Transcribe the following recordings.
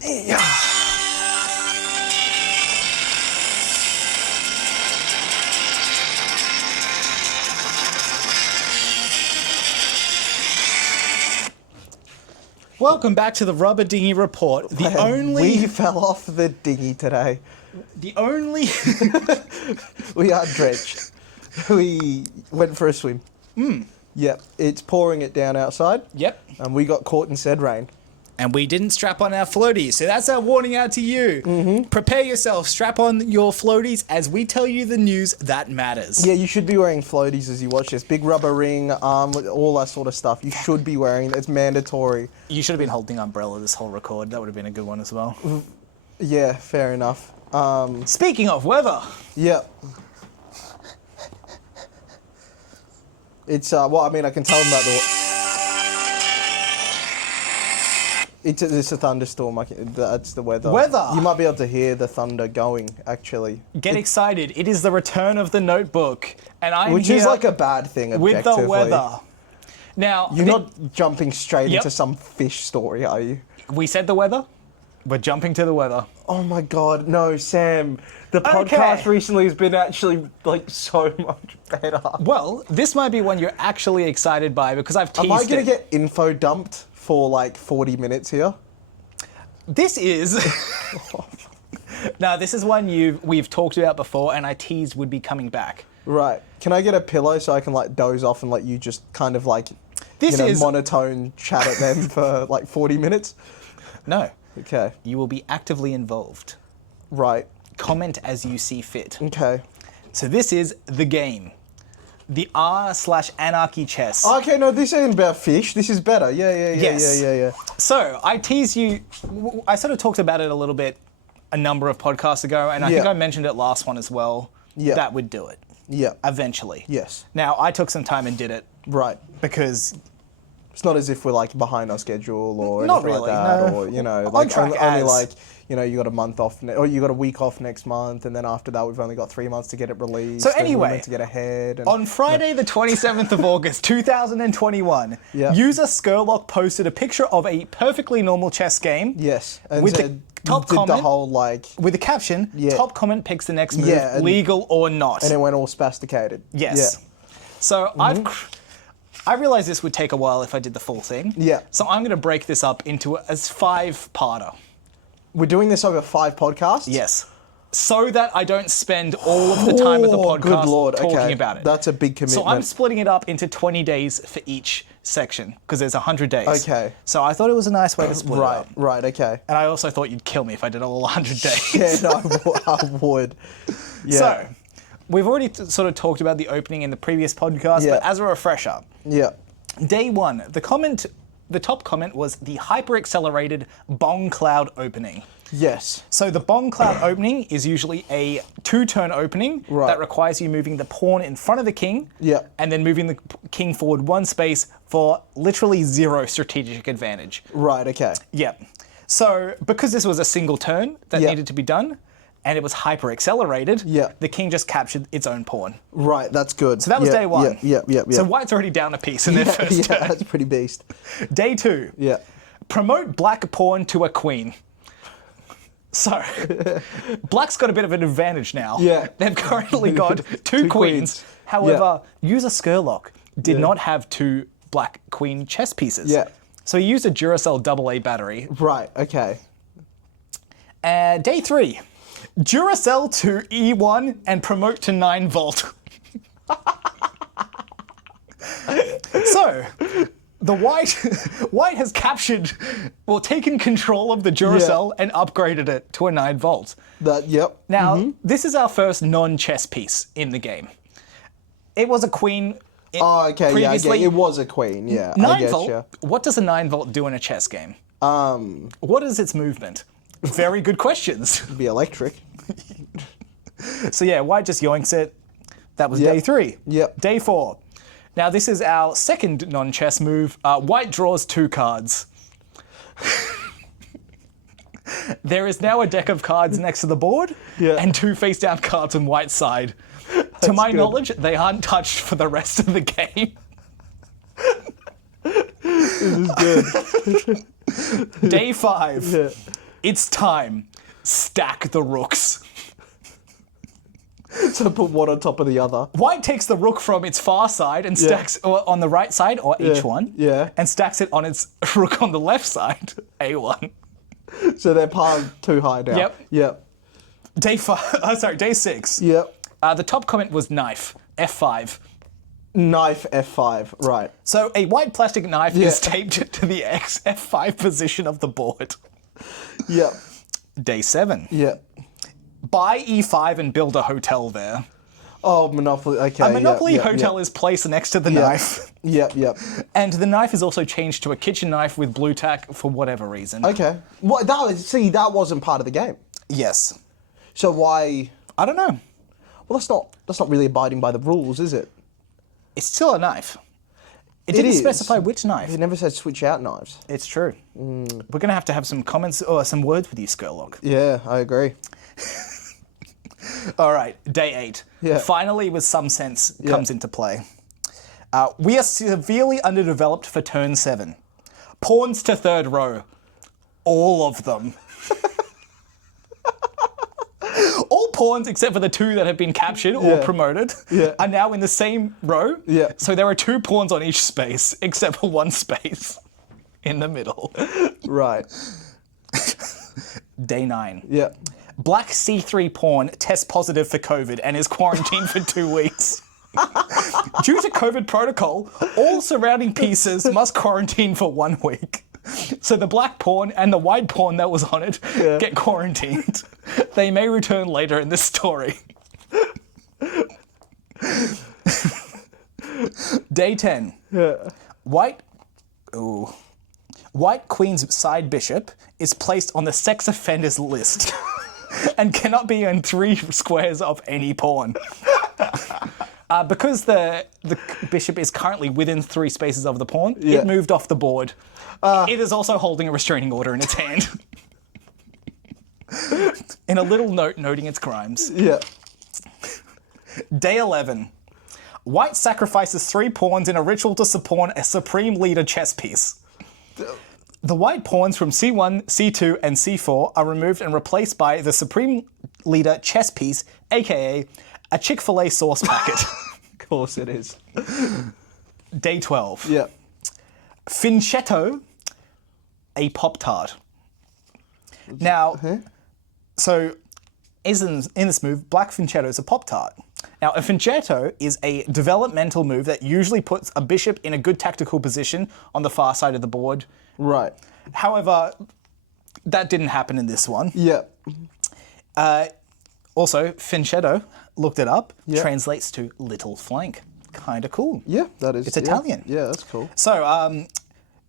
Yeah. Welcome back to the Rubber Dinghy Report. We fell off the dinghy today. The only... We are drenched. We went for a swim. Yep, it's pouring it down outside. Yep. And we got caught in said rain. And we didn't strap on our floaties, so that's our warning out to you. Prepare yourself, strap on your floaties as we tell you the news that matters. Yeah, you should be wearing floaties as you watch this. Big rubber ring, all that sort of stuff. You should be wearing, it's mandatory. You should have been holding umbrella this whole record. That would have been a good one as well. Yeah, fair enough. Speaking of weather. Yep. It's, well, I mean, I can tell them about it's a thunderstorm. That's the weather. Weather! You might be able to hear the thunder going, actually. Get excited. It is the return of the notebook. And I'm Which here is like a bad thing, with objectively. the weather. Now, You're not jumping straight into some fish story, are you? We said the weather. We're jumping to the weather. Oh my god, no, Sam. The podcast recently has been actually, like, so much better. Well, this might be one you're actually excited by because I've teased it. Am I going to get info dumped for, like, 40 minutes here? This is... No, this is one we've talked about before and I teased would be coming back. Right. Can I get a pillow so I can, like, doze off and let you just kind of, like, monotone chat at them for, like, 40 minutes? No. Okay. You will be actively involved. Right. Comment as you see fit. Okay. So this is the game. The R/Anarchy chess. Okay, no, this ain't about fish. This is better. Yeah. So, I teased you... I sort of talked about it a little bit a number of podcasts ago, and I think I mentioned it last one as well. Yeah. That would do it. Yeah. Eventually. Yes. Now, I took some time and did it. Right. Because... It's not as if we're, like, behind our schedule or not anything really, like that. no. Or, you know, On like, track only as. like, you know, you got a month off, or you got a week off next month, and then after that we've only got 3 months to get it released. So and we're anyway, meant to get ahead. And, on Friday the 27th of August 2021, user Skurlock posted a picture of a perfectly normal chess game. Yes. And with said, the top did comment, the whole, like... with the caption, top comment picks the next move, and, legal or not. And it went all spasticated. Yes. Yeah. So I realized this would take a while if I did the full thing. Yeah. So I'm going to break this up into a 5-parter. We're doing this over 5 podcasts? Yes. So that I don't spend all of the time of the podcast good Lord. talking about it. That's a big commitment. So I'm splitting it up into 20 days for each section, because there's 100 days. Okay. So I thought it was a nice way to split it up. Right, okay. And I also thought you'd kill me if I did all 100 days. Yeah, no, I would. Yeah. So, we've already sort of talked about the opening in the previous podcast, but as a refresher, day 1, the top comment was the hyper-accelerated Bong Cloud opening. Yes. So the Bong Cloud opening is usually a 2-turn opening that requires you moving the pawn in front of the king and then moving the king forward 1 space for literally 0 strategic advantage. Right, okay. Yep. So because this was a single turn that needed to be done, and it was hyper-accelerated, the king just captured its own pawn. Right, that's good. So that was day 1. Yeah. So white's already down a piece in their first turn. Yeah, that's pretty beast. Day 2. Yeah. Promote black pawn to a queen. So, black's got a bit of an advantage now. Yeah. They've currently got 2 queens. However, user Skurlock did not have 2 black queen chess pieces. Yeah. So he used a Duracell AA battery. Right, okay. Day 3. Duracell to E1 and promote to 9 volt. So, the white has captured, or taken control of the Duracell and upgraded it to a 9 volt. Now, this is our first non-chess piece in the game. It was a queen. Previously, it was a queen, 9 volt. What does a 9 volt do in a chess game? What is its movement? Very good questions. It'd be electric. So yeah, white just yoinks it. That was day 3. Day 4. Now this is our second non-chess move. White draws 2 cards. There is now a deck of cards next to the board and 2 face-down cards on white's side. To my knowledge, they aren't touched for the rest of the game. This is good. Day 5. It's time. Stack the rooks. So put one on top of the other. White takes the rook from its far side and stacks on the right side, or H1, and stacks it on its rook on the left side, A1. So they're piled too high now. Yep. Day 6. Yep. The top comment was knife, F5. Knife, F5, right. So a white plastic knife is taped to the F5 position of the board. Yep. Day 7. Yep. Buy E5 and build a hotel there. Oh, Monopoly, okay. A Monopoly hotel is placed next to the knife. Yep. And the knife is also changed to a kitchen knife with blue tack for whatever reason. Okay. Well, that wasn't part of the game. Yes. So why? I don't know. Well, that's not really abiding by the rules, is it? It's still a knife. It didn't specify which knife. It never said switch out knives. It's true. We're going to have some comments or some words with you, Skurlock. Yeah, I agree. All right, day 8. Yeah. Finally, with some sense, comes into play. We are severely underdeveloped for turn 7. Pawns to third row. All of them. All pawns, except for the 2 that have been captured or promoted, are now in the same row. Yeah. So there are 2 pawns on each space, except for 1 space in the middle. Right. Day 9. Yeah. Black C3 pawn tests positive for COVID and is quarantined for 2 weeks. Due to COVID protocol, all surrounding pieces must quarantine for 1 week. So the black pawn and the white pawn that was on it get quarantined. They may return later in this story. Day 10. Yeah. White queen's side bishop is placed on the sex offenders list and cannot be in 3 squares of any pawn. Because the bishop is currently within 3 spaces of the pawn, it moved off the board. It is also holding a restraining order in its hand. In a little note noting its crimes. Yeah. Day 11. White sacrifices 3 pawns in a ritual to spawn a supreme leader chess piece. The white pawns from C1, C2, and C4 are removed and replaced by the supreme leader chess piece, aka a Chick-fil-A sauce packet. Of course it is. Day 12. Yeah. Finchetto, a Pop-Tart. Now, so in this move, black Finchetto is a Pop-Tart. Now, a Finchetto is a developmental move that usually puts a bishop in a good tactical position on the far side of the board. Right. However, that didn't happen in this one. Yeah. Also, Finchetto, looked it up, translates to little flank. Kind of cool. Yeah, that is. It's Italian. Yeah, that's cool. So,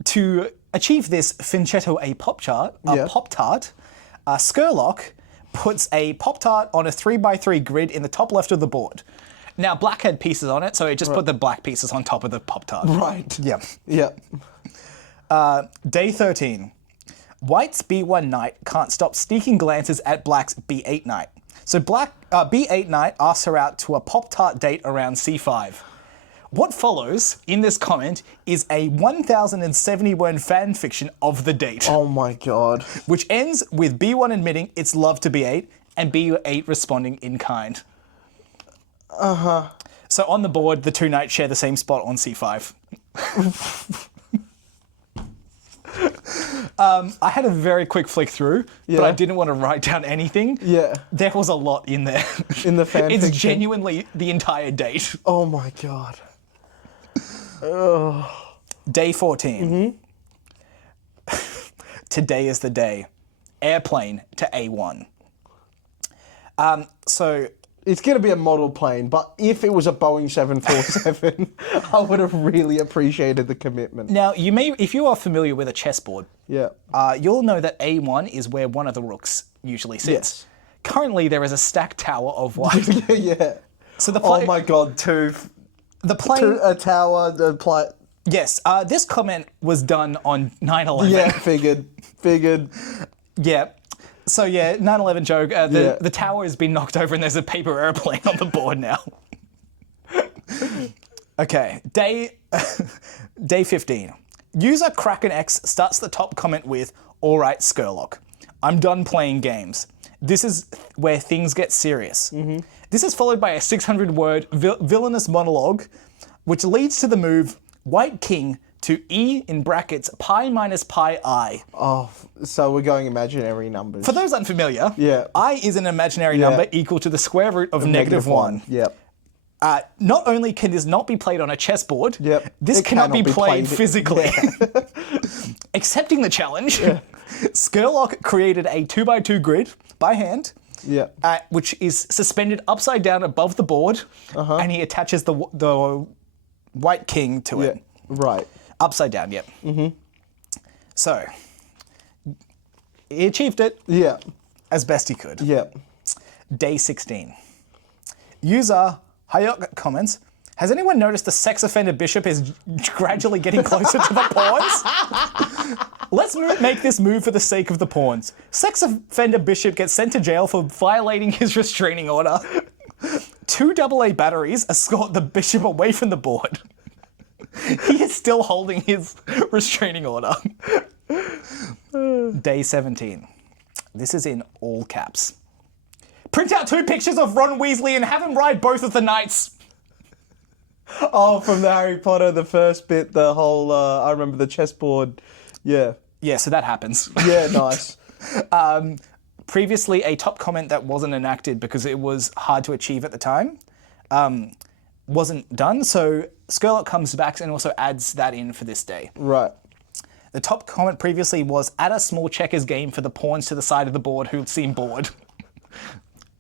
to achieve this Finchetto a Pop-Tart, Skurlock puts a Pop-Tart on a 3x3 grid in the top left of the board. Now, black had pieces on it, so it just put the black pieces on top of the Pop-Tart. Right. Yeah. Yeah. Day 13. White's B1 knight can't stop sneaking glances at black's B8 knight. So B8 knight asks her out to a Pop-Tart date around C5. What follows in this comment is a 1,070-word fan fiction of the date. Oh my god. Which ends with B1 admitting its love to B8 and B8 responding in kind. Uh-huh. So on the board, the 2 knights share the same spot on C5. I had a very quick flick through, but I didn't want to write down anything. Yeah. There was a lot in there. In the fan It's fiction. genuinely the entire date. Oh my god. Ugh. Day 14. Today is the day. Airplane to A1. So it's going to be a model plane, but if it was a Boeing 747, I would have really appreciated the commitment. now you may, if you are familiar with a chessboard, Yeah. you'll know that A1 is where one of the rooks usually sits. Yes. Currently, there is a stacked tower of white. Yeah. So the Oh my god, the plane. a tower, the plane. Yes, this comment was done on 9/11. Yeah, figured. Yeah. So yeah, 9/11 joke. The tower has been knocked over and there's a paper airplane on the board now. Okay, day 15. User Kraken X starts the top comment with, "All right, Skurlock. I'm done playing games. This is where things get serious. This is followed by a 600-word villainous monologue, which leads to the move White King to E in brackets pi minus pi I. Oh, so we're going imaginary numbers. For those unfamiliar, Yeah. I is an imaginary number equal to the square root of negative 1. Yep. Not only can this not be played on a chessboard, this It cannot be cannot be played played- physically. Accepting the challenge, Skurlock created a 2x2 grid by hand, which is suspended upside down above the board, and he attaches the White King to it. Right. Upside down, yep. So, he achieved it Yeah. as best he could. Yep. Day 16. User Hayok comments, has anyone noticed the sex offender bishop is gradually getting closer to the pawns? Let's make this move for the sake of the pawns. Sex offender bishop gets sent to jail for violating his restraining order. 2 AA batteries escort the bishop away from the board. He is still holding his restraining order. Day 17. This is in all caps. Print out 2 pictures of Ron Weasley and have him ride both of the knights. Oh, from the Harry Potter, the first bit, the whole, I remember the chessboard. Yeah. Yeah, so that happens. Yeah, nice. Previously, a top comment that wasn't enacted because it was hard to achieve at the time wasn't done, so Skurlock comes back and also adds that in for this day. Right. The top comment previously was, add a small checkers game for the pawns to the side of the board who seem bored.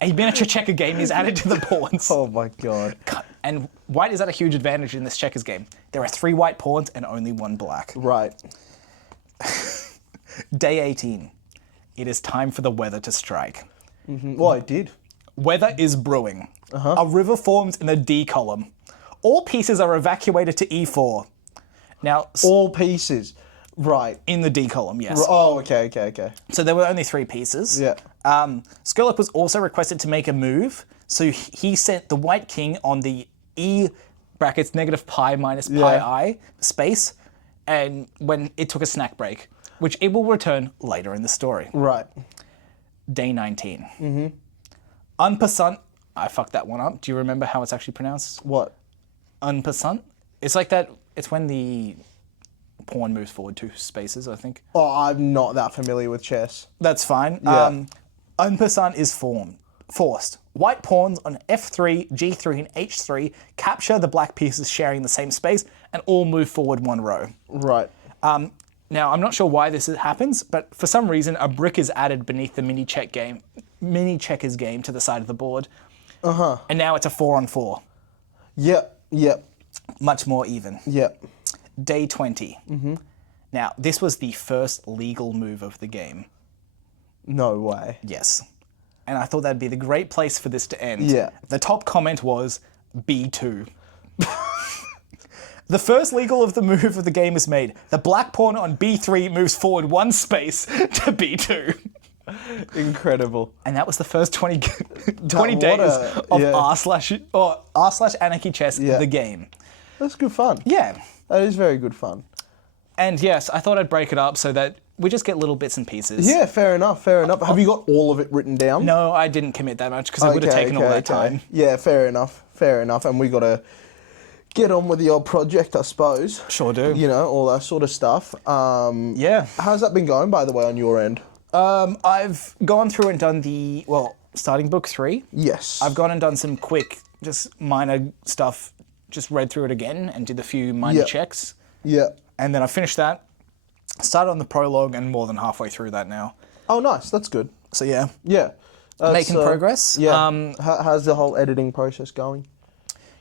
A miniature checker game is added to the pawns. Oh my god. And white is at a huge advantage in this checkers game. There are 3 white pawns and only 1 black. Right. Day 18. It is time for the weather to strike. Well, it did. Weather is brewing. A river forms in the D column. All pieces are evacuated to E4. Now, All pieces. Right. in the D column, yes. Oh, okay. So there were only 3 pieces. Yeah. Skurlock was also requested to make a move, so he sent the White King on the E brackets negative pi minus pi I space, and when it took a snack break, which it will return later in the story. Right. Day 19. Unpassant. I fucked that one up. Do you remember how it's actually pronounced? What? Unpassant? It's like that. It's when the pawn moves forward 2 spaces, I think. Oh, I'm not that familiar with chess. That's fine. Yeah. Unpassant is forced. White pawns on F3, G3, and H3 capture the black pieces sharing the same space and all move forward 1 row. Right. Now, I'm not sure why this happens, but for some reason, a brick is added beneath the mini checkers game to the side of the board. And now it's a 4-on-4. Yep. Much more even. Yep. Day 20. Now, this was the first legal move of the game. No way. Yes. And I thought that'd be the great place for this to end. Yeah. The top comment was B2. The first legal of the move of the game is made. The black pawn on B3 moves forward 1 space to B2. Incredible. And that was the first 20 days of r/anarchy chess, the game. That's good fun. Yeah. That is very good fun. And yes, I thought I'd break it up so that we just get little bits and pieces. Yeah, fair enough. Have you got all of it written down? No, I didn't commit that much because it would have taken all that time. Yeah, fair enough. And we got to get on with the old project, I suppose. Sure do. You know, all that sort of stuff. Yeah. How's that been going, by the way, on your end? I've gone through and done starting book 3. Yes. I've gone and done some quick, just minor stuff, just read through it again and did a few minor checks. Yeah. And then I finished that, started on the prologue and more than halfway through that now. Oh, nice. That's good. So yeah. Yeah. Making progress. Yeah. How's the whole editing process going?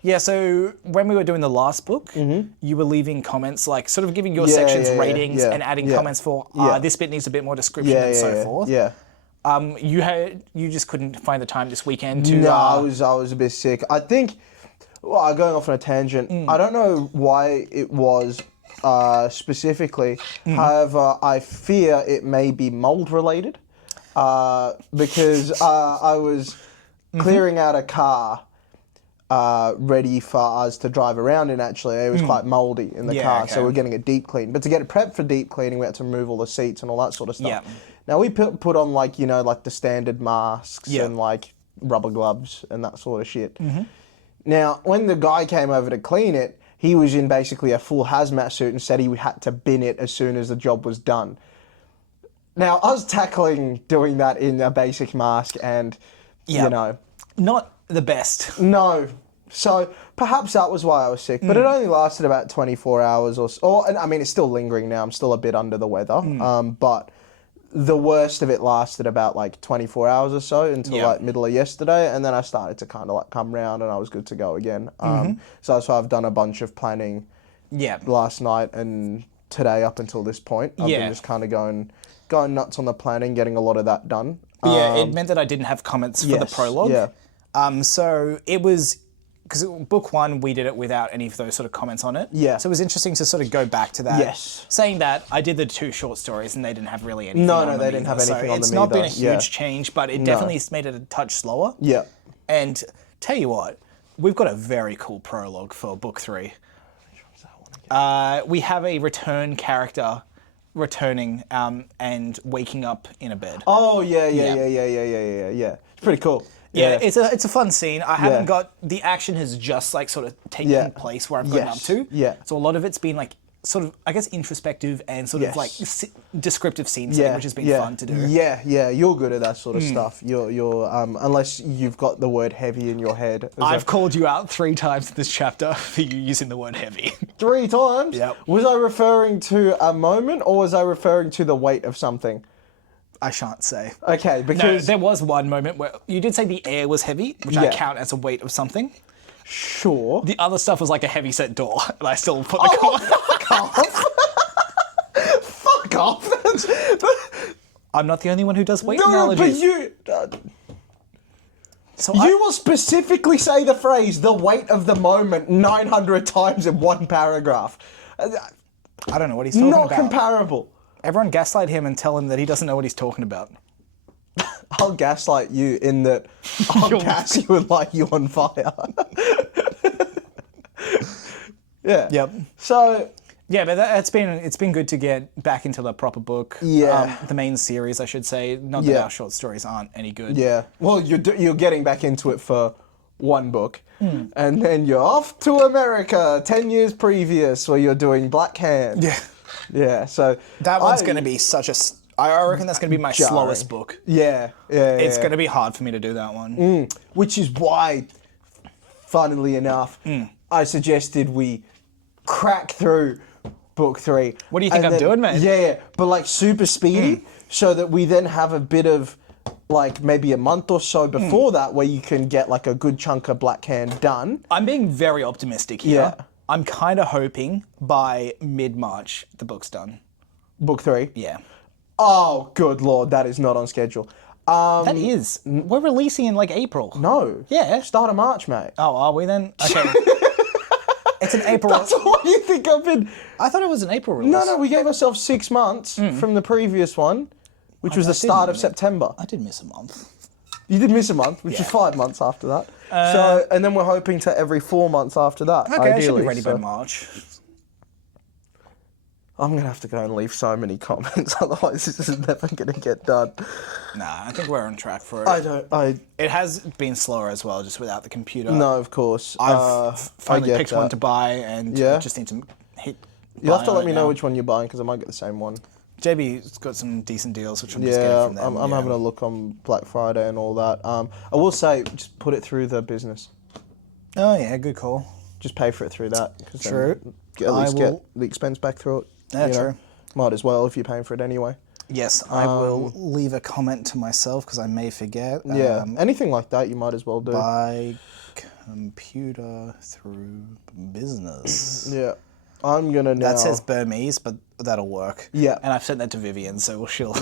Yeah, so when we were doing the last book, you were leaving comments, like sort of giving your sections ratings and adding comments for this bit needs a bit more description and so forth. Yeah. You just couldn't find the time this weekend to... No, I was a bit sick. I think, going off on a tangent, I don't know why it was specifically. However, I fear it may be mold related because I was clearing out a car ready for us to drive around in. Actually, it was quite mouldy in the car, so we're getting a deep clean. But to get it prepped for deep cleaning, we had to remove all the seats and all that sort of stuff. Yeah. Now we put on like the standard masks and like rubber gloves and that sort of shit. Mm-hmm. Now when the guy came over to clean it, he was in basically a full hazmat suit and said he had to bin it as soon as the job was done. Now us tackling doing that in a basic mask and not the best. No. So perhaps that was why I was sick, but it only lasted about 24 hours or so. And I mean, it's still lingering now. I'm still a bit under the weather. But the worst of it lasted about like 24 hours or so until like middle of yesterday. And then I started to kind of like come round and I was good to go again. So that's why I've done a bunch of planning last night and today up until this point. I've been just kind of going nuts on the planning, getting a lot of that done. It meant that I didn't have comments for the prologue. Yeah. So it was, because book one, we did it without any of those sort of comments on it. Yeah. So it was interesting to sort of go back to that. Yes. Saying that, I did the 2 short stories and they didn't have really anything No, on them they didn't have anything on them either. It's not been a huge change, but it definitely made it a touch slower. Yeah. And tell you what, we've got a very cool prologue for book 3. We have a return character returning and waking up in a bed. Oh, yeah. It's pretty cool. Yeah, it's a fun scene. I haven't got, the action has just like sort of taken place where I've gotten up to. Yeah. So a lot of it's been like sort of, I guess, introspective and sort of like descriptive scene setting, which has been fun to do. Yeah, you're good at that sort of stuff. You're unless you've got the word heavy in your head. I've called you out 3 times in this chapter for you using the word heavy. 3 times? Yep. Was I referring to a moment or was I referring to the weight of something? I shan't say. Okay, because... No, there was one moment where you did say the air was heavy, which I count as a weight of something. Sure. The other stuff was like a heavy set door, and I still put the comment. Fuck off! Fuck off! I'm not the only one who does weight No, analogies. but you will specifically say the phrase "the weight of the moment" 900 times in one paragraph. I don't know what he's talking about. Not comparable. Everyone gaslight him and tell him that he doesn't know what he's talking about. I'll gaslight you in that I'll gas you and light you on fire. Yeah. Yep. So... Yeah, but it's been good to get back into the proper book. Yeah. The main series, I should say. Not that our short stories aren't any good. Yeah. Well, you're getting back into it for one book. And then you're off to America 10 years previous where you're doing Black Hand. Yeah. Yeah, so... That one's going to be such a... I reckon that's going to be my slowest book. Yeah. It's going to be hard for me to do that one. Which is why, funnily enough, I suggested we crack through book 3. What do you think I'm doing, mate? Yeah, but like super speedy, so that we then have a bit of like maybe a month or so before that where you can get like a good chunk of Black Hand done. I'm being very optimistic here. Yeah. I'm kind of hoping by mid-March the book's done. Book 3? Yeah. Oh, good lord, that is not on schedule. That is. We're releasing in like April. No. Yeah. Start of March, mate. Oh, are we then? Okay. It's an April. That's what you think I've been... I thought it was an April release. No, we gave ourselves 6 months from the previous one, which was the start of September. I did miss a month. You did miss a month, which is 5 months after that. And then we're hoping to every 4 months after that, Okay, ideally. I should be ready by March. I'm going to have to go and leave so many comments, otherwise this is never going to get done. Nah, I think we're on track for it. It has been slower as well, just without the computer. No, of course. I've finally picked one to buy, and I just need to hit. You'll have to let me know which one you're buying, because I might get the same one. JB's got some decent deals, which I'm just getting from them. I'm having a look on Black Friday and all that. I will say, just put it through the business. Oh yeah, good call. Just pay for it through that. True. At least get the expense back through it. Yeah, true. Might as well if you're paying for it anyway. Yes, I will leave a comment to myself because I may forget. Yeah, anything like that you might as well do. Buy computer through business. Yeah. I'm going to now... That says Burmese, but that'll work. Yeah. And I've sent that to Vivian, so she'll...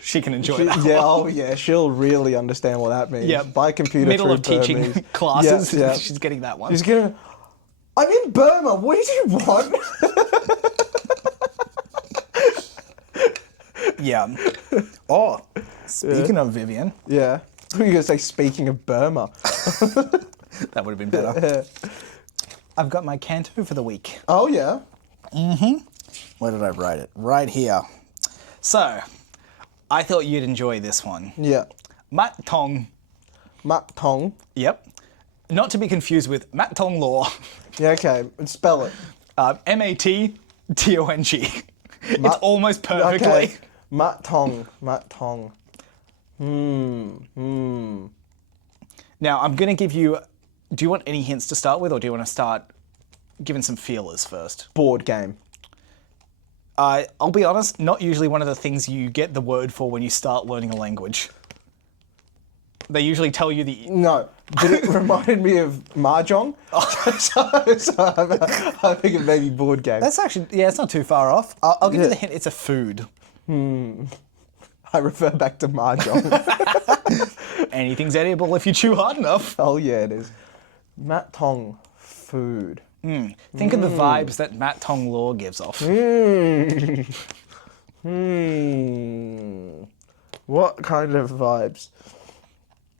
she can enjoy that. Yeah, she'll really understand what that means. Yeah. Buy computer Middle through of teaching Burmese. classes, Yeah. she's getting that one. She's going to... I'm in Burma, what do you want? Yeah. Oh, speaking of Vivian. Yeah. Who are you going to say, speaking of Burma? That would have been better. I've got my canto for the week. Oh, yeah? Where did I write it? Right here. So, I thought you'd enjoy this one. Yeah. Mat Tong. Mat Tong? Yep. Not to be confused with Mat Tong Law. Yeah, okay. Spell it. Matong. It's almost perfectly. Okay. Mat Tong. Now, I'm going to give you... Do you want any hints to start with, or do you want to start giving some feelers first? Board game. I'll be honest, not usually one of the things you get the word for when you start learning a language. They usually tell you the... No. Did it remind me of Mahjong? so I think it may be board game. That's actually... Yeah, it's not too far off. I'll give you the hint. It's a food. I refer back to Mahjong. Anything's edible if you chew hard enough. Oh, yeah, it is. Mat Tong food. Think of the vibes that Mat Tong Law gives off. What kind of vibes?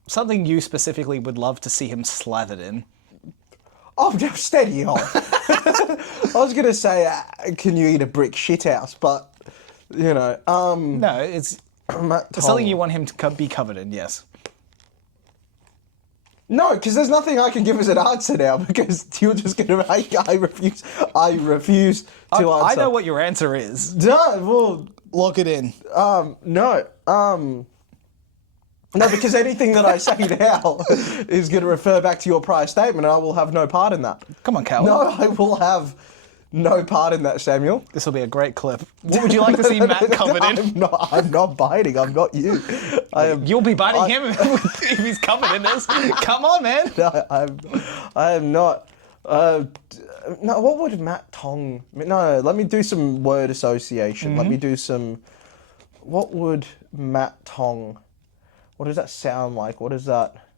Something you specifically would love to see him slathered in. Oh, steady on. I was going to say, can you eat a brick shithouse? But, you know, No, it's something you want him to be covered in, yes. No, because there's nothing I can give as an answer now, because you're just going to... I refuse to answer. I know what your answer is. No, well... Lock it in. No, because anything that I say now is going to refer back to your prior statement, and I will have no part in that. Come on, Calvin. No, I will have no part in that, Samuel. This will be a great clip. What would you like to see Matt covered in? I'm not biting. I'm not you. You'll be biting him if he's covered in this. Come on, man. No, I am not. No, what would Mat Tong... No, let me do some word association. Let me do some... What would Mat Tong... What does that sound like? What is that?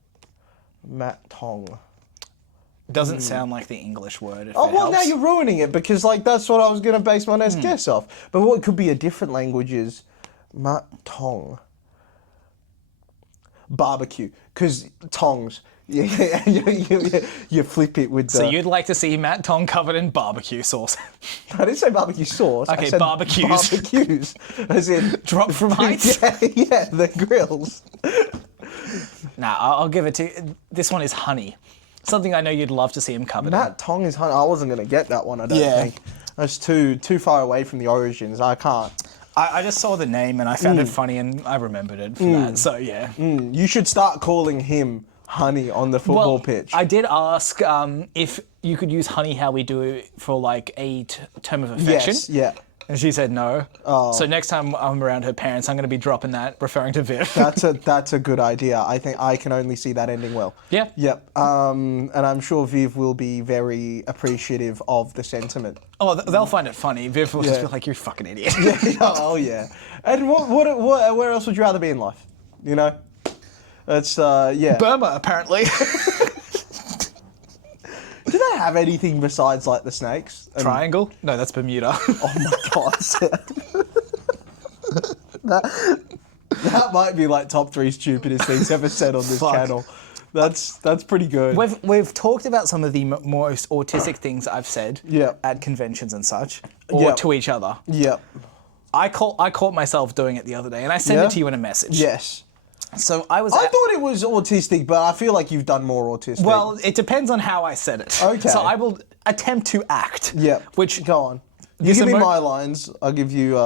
Mat Tong. Doesn't sound like the English word. Oh, well, now you're ruining it, because like that's what I was going to base my next guess off. But what could be a different language is Mat Tong. Barbecue, because tongs. You flip it with the... So you'd like to see Matt Tong covered in barbecue sauce? I didn't say barbecue sauce. Okay, I said barbecues. Barbecues. As in... Drop from heights? Yeah, the grills. Nah, I'll give it to you. This one is honey. Something I know you'd love to see him covered in. Mat Tong is honey. I wasn't going to get that one, I don't think. That's too far away from the origins. I can't. I just saw the name and I found it funny and I remembered it for that. So, yeah. You should start calling him honey on the football pitch. I did ask if you could use honey how we do it for like a term of affection. Yes, yeah. And she said no. Oh. So next time I'm around her parents, I'm going to be dropping that, referring to Viv. That's a good idea. I think I can only see that ending well. Yeah. Yep. And I'm sure Viv will be very appreciative of the sentiment. Oh, they'll find it funny. Viv will just be like, "You fucking idiot." Yeah. Oh yeah. And where else would you rather be in life? You know. It's yeah. Burma, apparently. Do they have anything besides like the snakes? Triangle? No, that's Bermuda. Oh my god. that might be like top 3 stupidest things ever said on this channel. That's pretty good. We've talked about some of the most autistic things I've said at conventions and such, or to each other. Yep. I caught myself doing it the other day, and I sent it to you in a message. Yes. So I thought it was autistic, but I feel like you've done more autistic. Well, it depends on how I said it. Okay. So I will attempt to act. Yeah. Which go on. You give me my lines. I'll give you.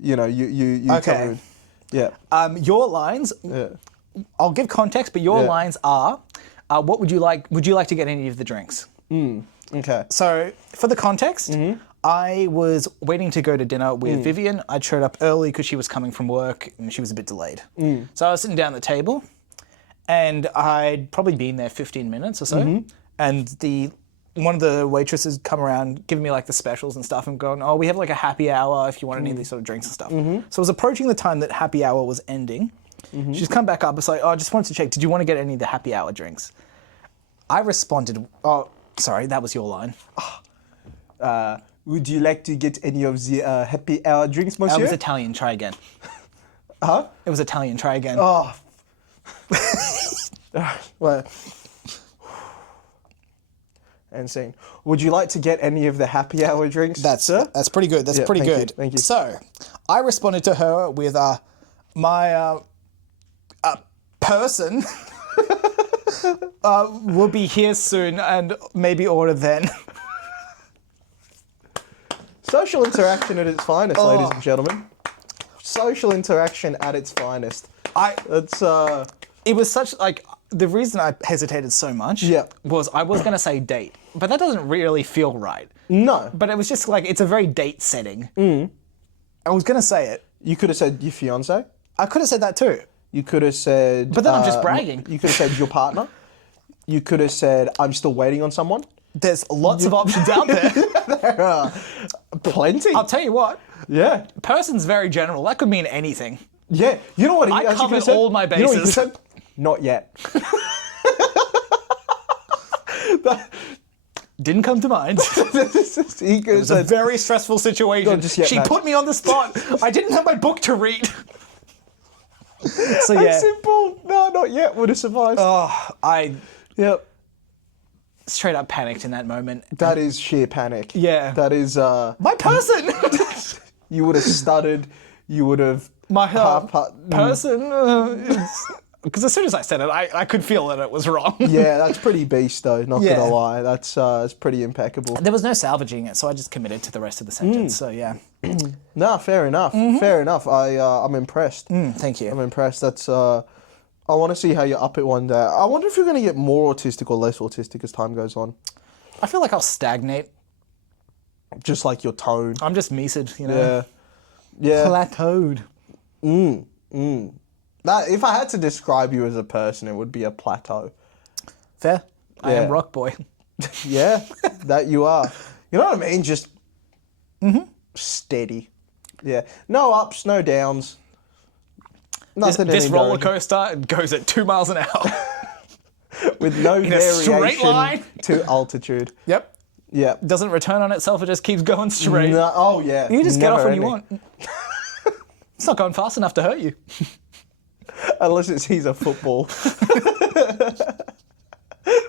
You okay. Tell me. Yeah. Your lines. Yeah. I'll give context, but your lines are, what would you like? Would you like to get any of the drinks? Okay. So for the context. I was waiting to go to dinner with Vivian. I showed up early because she was coming from work and she was a bit delayed. So I was sitting down at the table and I'd probably been there 15 minutes or so. And one of the waitresses come around giving me like the specials and stuff and going, oh, we have like a happy hour if you want any of these sort of drinks and stuff. So I was approaching the time that happy hour was ending. She's come back up. It's like, oh, I just wanted to check. Did you want to get any of the happy hour drinks? I responded, oh, sorry, that was your line. Would you like to get any of the happy hour drinks, monsieur? It was Italian. Try again. Huh? It was Italian. Try again. Oh. Well. and scene. Would you like to get any of the happy hour drinks, sir? That's pretty good. That's pretty good. Thank you. So, I responded to her with my person will be here soon and maybe order then. Social interaction at its finest, ladies and gentlemen. Social interaction at its finest. It was such like the reason I hesitated so much was I was gonna say date, but that doesn't really feel right. No. But it was just like it's a very date setting. I was gonna say it. You could have said your fiance. I could have said that too. You could have said. But then I'm just bragging. You could have said your partner. You could have said I'm still waiting on someone. There's lots of options out there. There are plenty. I'll tell you what. Yeah. Person's very general. That could mean anything. Yeah. You know what? I covered all my bases. You know what you said? Not yet. Didn't come to mind. It was a very stressful situation. She mate. put me on the spot. I didn't have my book to read. So yeah. A simple, no, not yet would have sufficed. Yep. Straight up panicked in that moment. That is sheer panic. Yeah. That is... my person! You would have stuttered. You would have... My person... Because as soon as I said it, I could feel that it was wrong. Yeah, that's pretty beast though, not gonna lie. That's it's pretty impeccable. There was no salvaging it, so I just committed to the rest of the sentence, so yeah. Nah, fair enough. Fair enough. I'm impressed. Thank you. I'm impressed. That's... I want to see how you're up it one day. I wonder if you're going to get more autistic or less autistic as time goes on. I feel like I'll stagnate. Just like your tone. I'm just measured, you know? Yeah. Plateaued. That, if I had to describe you as a person, it would be a plateau. Fair. I am rock boy. Yeah, that you are. You know what I mean? Just steady. Yeah. No ups, no downs. This roller coaster goes at 2 miles an hour. With no variation to altitude. Yep. Yeah. Doesn't return on itself, it just keeps going straight. No, oh, yeah. You can just get off when you want. It's not going fast enough to hurt you. Unless it sees a football.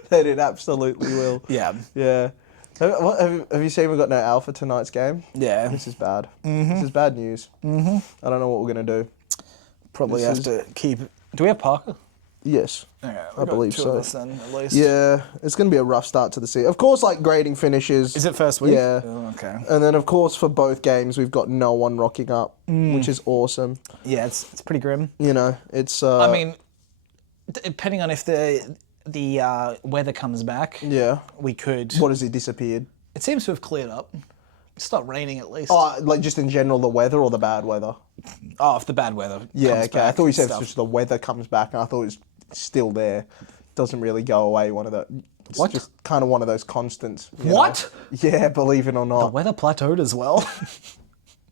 Then it absolutely will. Yeah. Yeah. Have you seen we got no alpha tonight's game? Yeah. This is bad. This is bad news. I don't know what we're going to do. Probably have to keep... Do we have Parker? Yes. Okay, I believe so. Of us then, at least. Yeah, it's going to be a rough start to the season. Of course, like grading finishes. Is it first week? Yeah. Oh, okay. And then, of course, for both games, we've got no one rocking up, which is awesome. Yeah, it's pretty grim. You know, it's... I mean, depending on if the weather comes back, we could... What, has it disappeared? It seems to have cleared up. It's not raining at least. Oh, like just in general, the weather or the bad weather? Oh, if the bad weather comes okay. back. I thought you said it's just the weather comes back, and I thought it was still there. Doesn't really go away. It's just kind of one of those constants. What? Know? Yeah, believe it or not. The weather plateaued as well.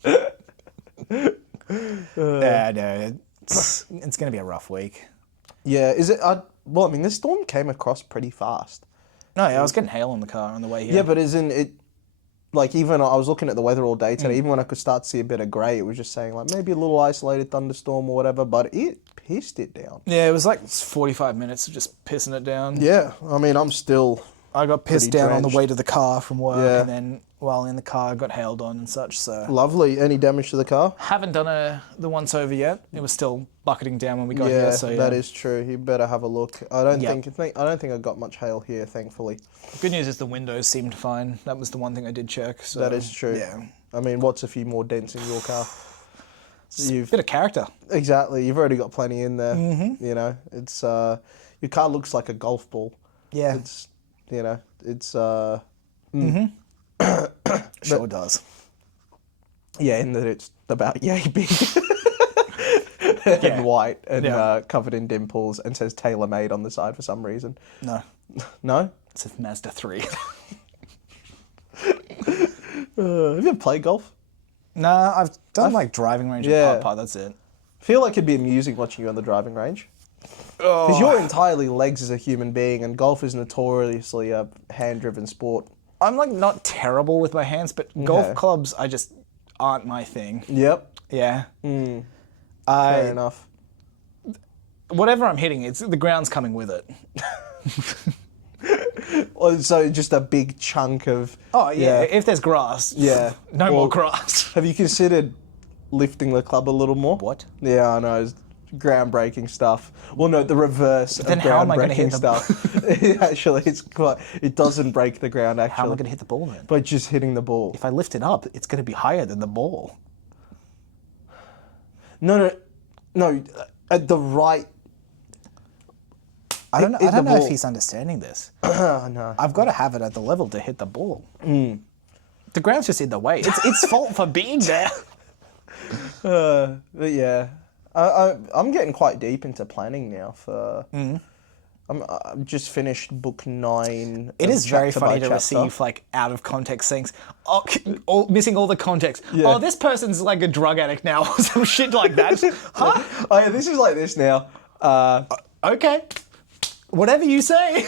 Yeah, no, it's going to be a rough week. Yeah, is it? Well, I mean, this storm came across pretty fast. No, yeah, I was getting hail in the car on the way here. Yeah, but isn't it... Like, even I was looking at the weather all day today, even when I could start to see a bit of grey, it was just saying, like, maybe a little isolated thunderstorm or whatever, but it pissed it down. Yeah, it was like 45 minutes of just pissing it down. Yeah, I mean, I'm still... I got pissed down drenched on the way to the car from work, and then while in the car, I got hailed on and such, so... Lovely. Any damage to the car? Haven't done the once over yet. It was still bucketing down when we got here, so yeah. That is true. You better have a look. I don't think I got much hail here, thankfully. Good news is the windows seemed fine. That was the one thing I did check. So, that is true. Yeah. I mean, what's a few more dents in your car? A bit of character. Exactly. You've already got plenty in there. You know, it's your car looks like a golf ball. Yeah. It's it's Sure does. Yeah, in that it's about yay big. And white and covered in dimples and says TaylorMade on the side for some reason. No. No? It says Mazda 3. Have you ever played golf? Nah, I've done like driving range and putt, that's it. I feel like it'd be amusing watching you on the driving range. Because you're entirely legs as a human being, and golf is notoriously a hand-driven sport. I'm like not terrible with my hands, but golf clubs, I just aren't my thing. Yep. Yeah. Fair enough. Whatever I'm hitting, the ground's coming with it. Or so just a big chunk of... Oh, yeah. If there's grass, no more grass. Have you considered lifting the club a little more? What? Yeah, I know. It's groundbreaking stuff. Well, no, the reverse of groundbreaking stuff. Actually, it doesn't break the ground, actually. How am I going to hit the ball then? By just hitting the ball. If I lift it up, it's going to be higher than the ball. No. At the right... I don't know if he's understanding this. No. I've got to have it at the level to hit the ball. The ground's just in the way. It's its fault for being there. But yeah, I'm getting quite deep into planning now. I'm just finished book 9. It is very funny to receive like out of context things. Missing all the context. Yeah. Oh, this person's like a drug addict now, or some shit like that. Huh? Oh yeah, this is like this now. Okay. Whatever you say.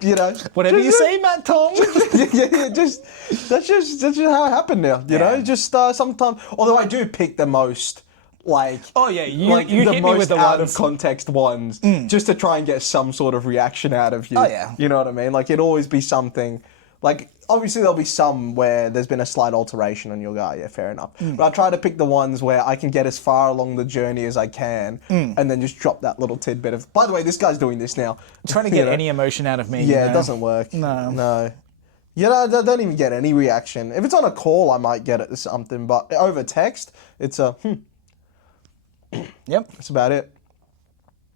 You know, whatever you say, Matt Tom. That's just how it happened now. You know, just sometimes. Although I do pick the most, like. Oh yeah, you the hit most me with the out ones. of context ones, just to try and get some sort of reaction out of you. Oh yeah. You know what I mean? Like it'd always be something. Like obviously there'll be some where there's been a slight alteration and you'll go, yeah, fair enough. But I try to pick the ones where I can get as far along the journey as I can, and then just drop that little tidbit of. By the way, this guy's doing this now. Trying to get any emotion out of me. Yeah, it doesn't work. No. You know, I don't even get any reaction. If it's on a call, I might get it to something, but over text, it's a Yep. That's about it.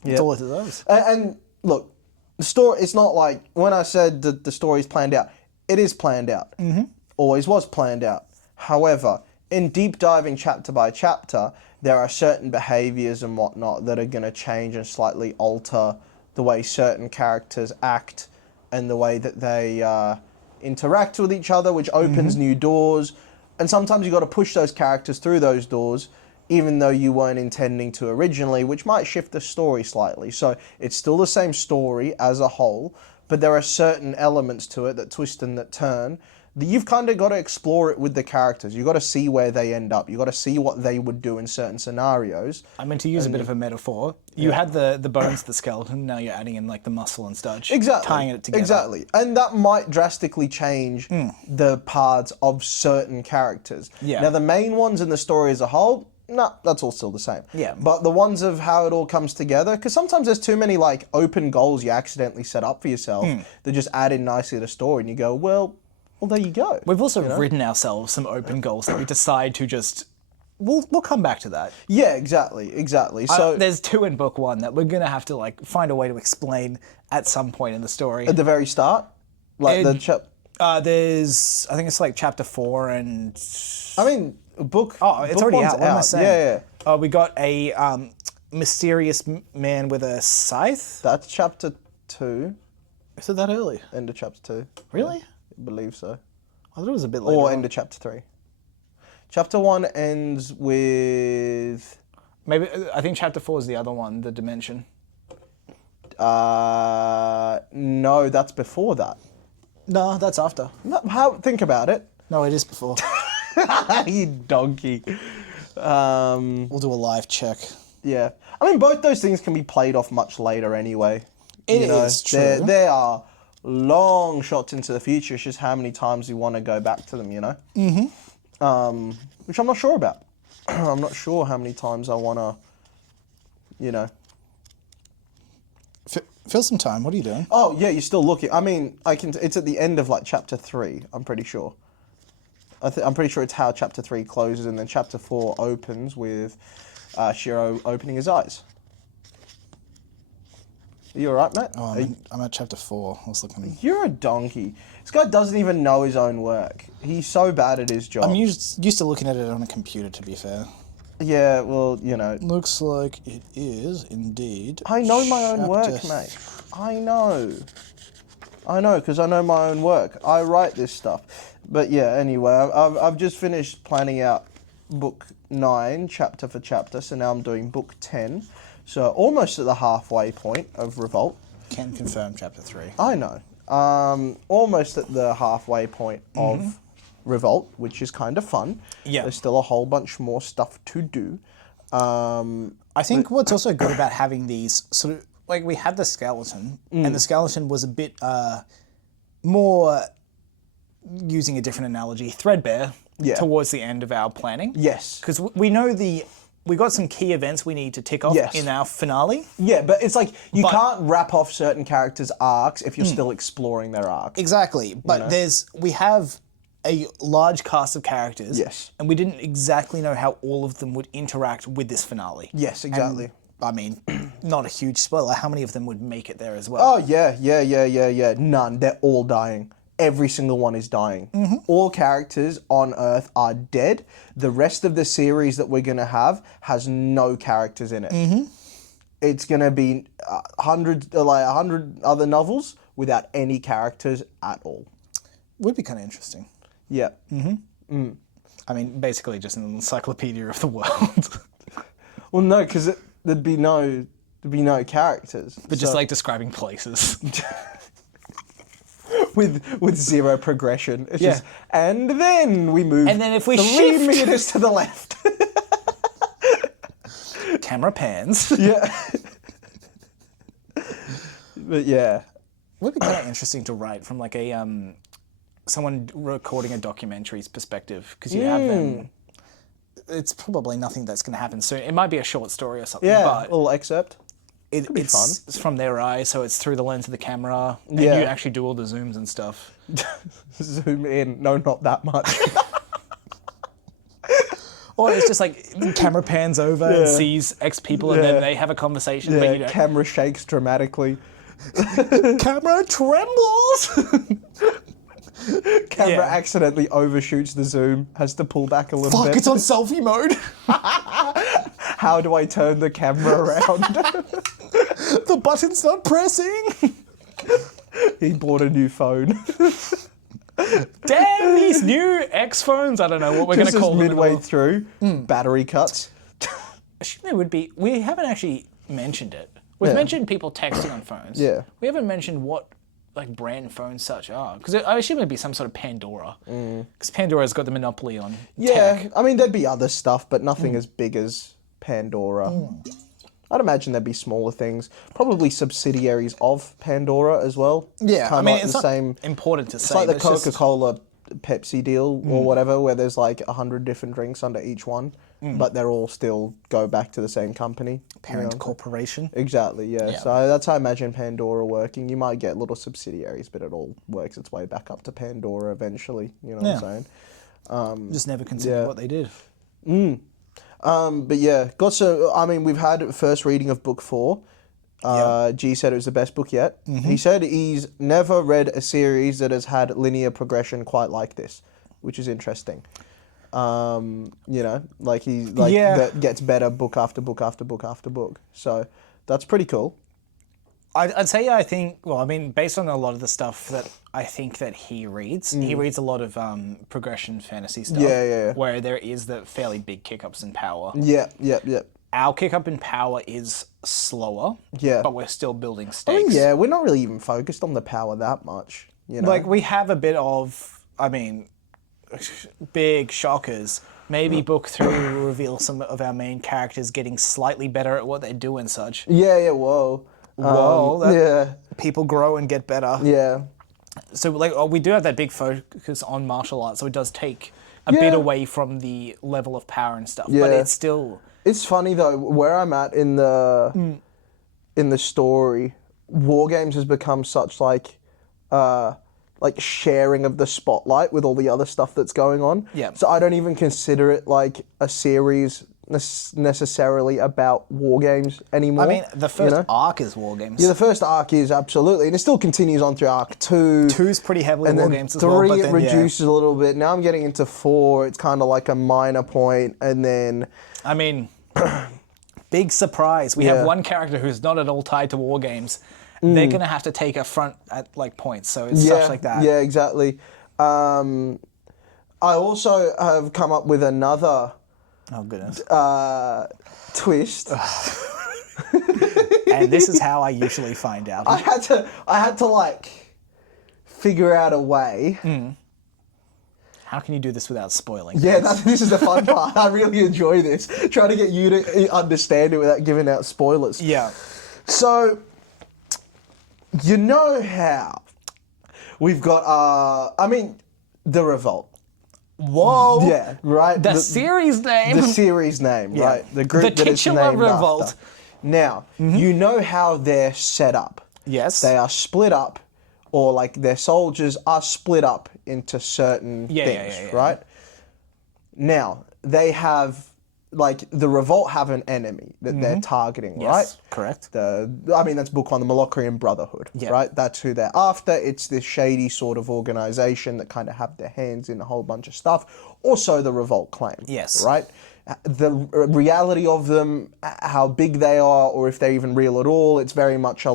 That's all it does. And look, the story. It's not like when I said that the story's planned out. It is planned out. Mm-hmm. Always was planned out. However, in deep diving chapter by chapter, there are certain behaviours and whatnot that are going to change and slightly alter the way certain characters act and the way that they interact with each other, which opens new doors. And sometimes you've got to push those characters through those doors, even though you weren't intending to originally, which might shift the story slightly. So it's still the same story as a whole, but there are certain elements to it that twist and that turn that you've kind of got to explore it with the characters. You've got to see where they end up. You've got to see what they would do in certain scenarios. I mean, to use a bit of a metaphor, you had the bones, the skeleton, now you're adding in like the muscle and such. Exactly. Tying it together. Exactly. And that might drastically change the parts of certain characters. Yeah. Now, the main ones in the story as a whole, no, that's all still the same. Yeah. But the ones of how it all comes together, because sometimes there's too many like open goals you accidentally set up for yourself that just add in nicely to the story, and you go, well, there you go. We've also written ourselves some open goals that we decide to just. We'll come back to that. Yeah, exactly. So there's 2 in book 1 that we're gonna have to like find a way to explain at some point in the story. At the very start, like there's I think it's like chapter 4 and. I mean. Book. Oh, it's book already one's out. What am I saying? Yeah. We got a mysterious man with a scythe. That's chapter 2. Is it that early? End of chapter 2. Really? I believe so. I thought it was a bit later. Or end of chapter 3. Chapter 1 ends with. Maybe I think chapter 4 is the other one, the dimension. No, that's before that. No, that's after. No, think about it. No, it is before. You donkey. We'll do a live check. Yeah. I mean, both those things can be played off much later anyway. It is true. They are long shots into the future. It's just how many times you want to go back to them, you know? Mm-hmm. Which I'm not sure about. I'm not sure how many times I want to, you know. Fill some time. What are you doing? Oh, yeah, you're still looking. I mean, it's at the end of, like, chapter 3, I'm pretty sure. I'm pretty sure it's how chapter 3 closes, and then chapter 4 opens with Shiro opening his eyes. Are you alright, Matt? Oh, I'm at chapter 4. I was looking. You're a donkey. This guy doesn't even know his own work. He's so bad at his job. I'm used to looking at it on a computer, to be fair. Yeah, well, you know. Looks like it is indeed. I know my own work, mate. I know, because I know my own work. I write this stuff. But yeah, anyway, I've just finished planning out book 9, chapter for chapter, so now I'm doing book 10. So almost at the halfway point of Revolt. Can confirm chapter 3. I know. Almost at the halfway point of Revolt, which is kind of fun. Yeah. There's still a whole bunch more stuff to do. I think what's also good about having these sort of, like we had the skeleton, and the skeleton was a bit more, using a different analogy, threadbare Yeah. towards the end of our planning. Yes. Because we know we got some key events we need to tick off Yes. in our finale. Yeah, but it's like you can't wrap off certain characters' arcs if you're still exploring their arcs. Exactly. But we have a large cast of characters. Yes. And we didn't exactly know how all of them would interact with this finale. Yes, exactly. Not a huge spoiler. How many of them would make it there as well? Oh, yeah. None. They're all dying. Every single one is dying. Mm-hmm. All characters on Earth are dead. The rest of the series that we're going to have has no characters in it. Mm-hmm. It's going to be 100 other novels without any characters at all. Would be kind of interesting. Yeah. Basically just an encyclopedia of the world. Well, no, because there'd be no characters. But just like describing places. with zero progression. It's just, and then we move. And then if we 3 shift meters to the left. Camera pans. Yeah. But yeah. Would be kind of interesting to write from like a someone recording a documentary's perspective, because you have them. It's probably nothing that's going to happen soon. It might be a short story or something. Yeah, but a little excerpt. It's from their eyes, so it's through the lens of the camera, and Yeah. you actually do all the zooms and stuff. Zoom in. No, not that much. Or it's just like the camera pans over and sees X people, and then they have a conversation. But you know, Camera shakes dramatically. camera trembles. Camera accidentally overshoots the zoom. Has to pull back a little Fuck! bit. It's on selfie mode. How do I turn the camera around? The button's not pressing. He bought a new phone. Damn these new X phones! I don't know what we're going to call them. Midway through, battery cuts. There would be. We haven't actually mentioned it. We've mentioned people texting on phones. Yeah. We haven't mentioned what like brand phones such are, because I assume it'd be some sort of Pandora, because Pandora's got the monopoly on tech. I mean, there'd be other stuff, but nothing as big as Pandora. I'd imagine there'd be smaller things, probably subsidiaries of Pandora as well. Yeah, Kinda I mean, like it's the not same. important to say. It's like the but it's just- Coca-Cola Pepsi deal or whatever, where there's like 100 different drinks under each one, but they're all still go back to the same company. parent corporation. Exactly, yeah. So that's how I imagine Pandora working. You might get little subsidiaries, but it all works its way back up to Pandora eventually. You know what I'm saying? Just never considered what they did. But yeah, we've had first reading of book 4. G said it was the best book yet. He said he's never read a series that has had linear progression quite like this, which is interesting. That gets better book after book after book after book. So that's pretty cool. I'd say I think, based on a lot of the stuff that I think that he reads a lot of progression fantasy stuff. Yeah. Where there is the fairly big kick-ups in power. Yeah. Our kick-up in power is slower, but we're still building stakes. We're not really even focused on the power that much. You know? Like, we have a bit of, big shockers. Maybe book 3 will reveal some of our main characters getting slightly better at what they do and such. Whoa. People grow and get better. Yeah. So, we do have that big focus on martial arts, so it does take a bit away from the level of power and stuff. But it's still... It's funny, though, where I'm at in the story, War Games has become such, sharing of the spotlight with all the other stuff that's going on. Yeah. So I don't even consider it, like, a series necessarily about War Games anymore. The first arc is War Games. Yeah, the first arc is absolutely, and it still continues on through arc 2. 2's pretty heavily and War then Games as 3 well. But it then, reduces a little bit. Now I'm getting into 4. It's kind of like a minor point, and then... big surprise. We have one character who's not at all tied to War Games. They're going to have to take a front at points, so it's stuff like that. Yeah, exactly. I also have come up with another... Oh, goodness. twist. And this is how I usually find out. I had to figure out a way. How can you do this without spoiling? Yeah, this is the fun part. I really enjoy this. Trying to get you to understand it without giving out spoilers. Yeah. So, you know how We've got, The Revolt. Whoa. Yeah, right? The series name. The series name, right? The group the that it's titular named revolt. after. Now, you know how they're set up. Yes. They are split up, or like their soldiers are split up into certain things, right? Now, they have, like, the Revolt have an enemy that they're targeting, right? Yes, correct. That's book one, the Molocrian Brotherhood, right? That's who they're after. It's this shady sort of organization that kind of have their hands in a whole bunch of stuff. Also, the Revolt claim, Yes. right? The reality of them, how big they are, or if they're even real at all, it's very much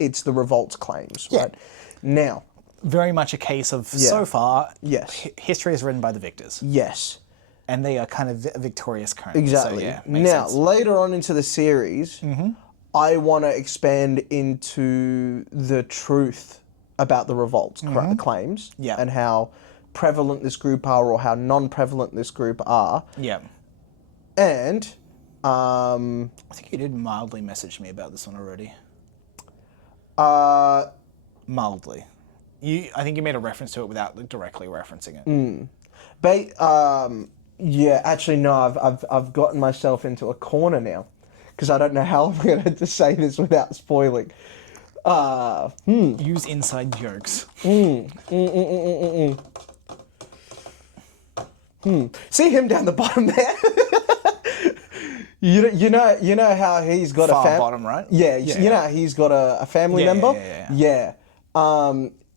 it's the Revolt's claims, right? Now, very much a case of, so far, Yes. History is written by the victors. Yes. And they are kind of victorious currently. Exactly. So, now, later on into the series, I want to expand into the truth about the Revolt's claims and how prevalent this group are or how non-prevalent this group are. Yeah. And I think you did mildly message me about this one already. Mildly. I think you made a reference to it without directly referencing it. Yeah, actually, no, I've gotten myself into a corner now because I don't know how I'm going to say this without spoiling. Use inside jokes. See him down the bottom there? You know how he's got Far a family. bottom, right? Yeah, you know how he's got a family member. Yeah.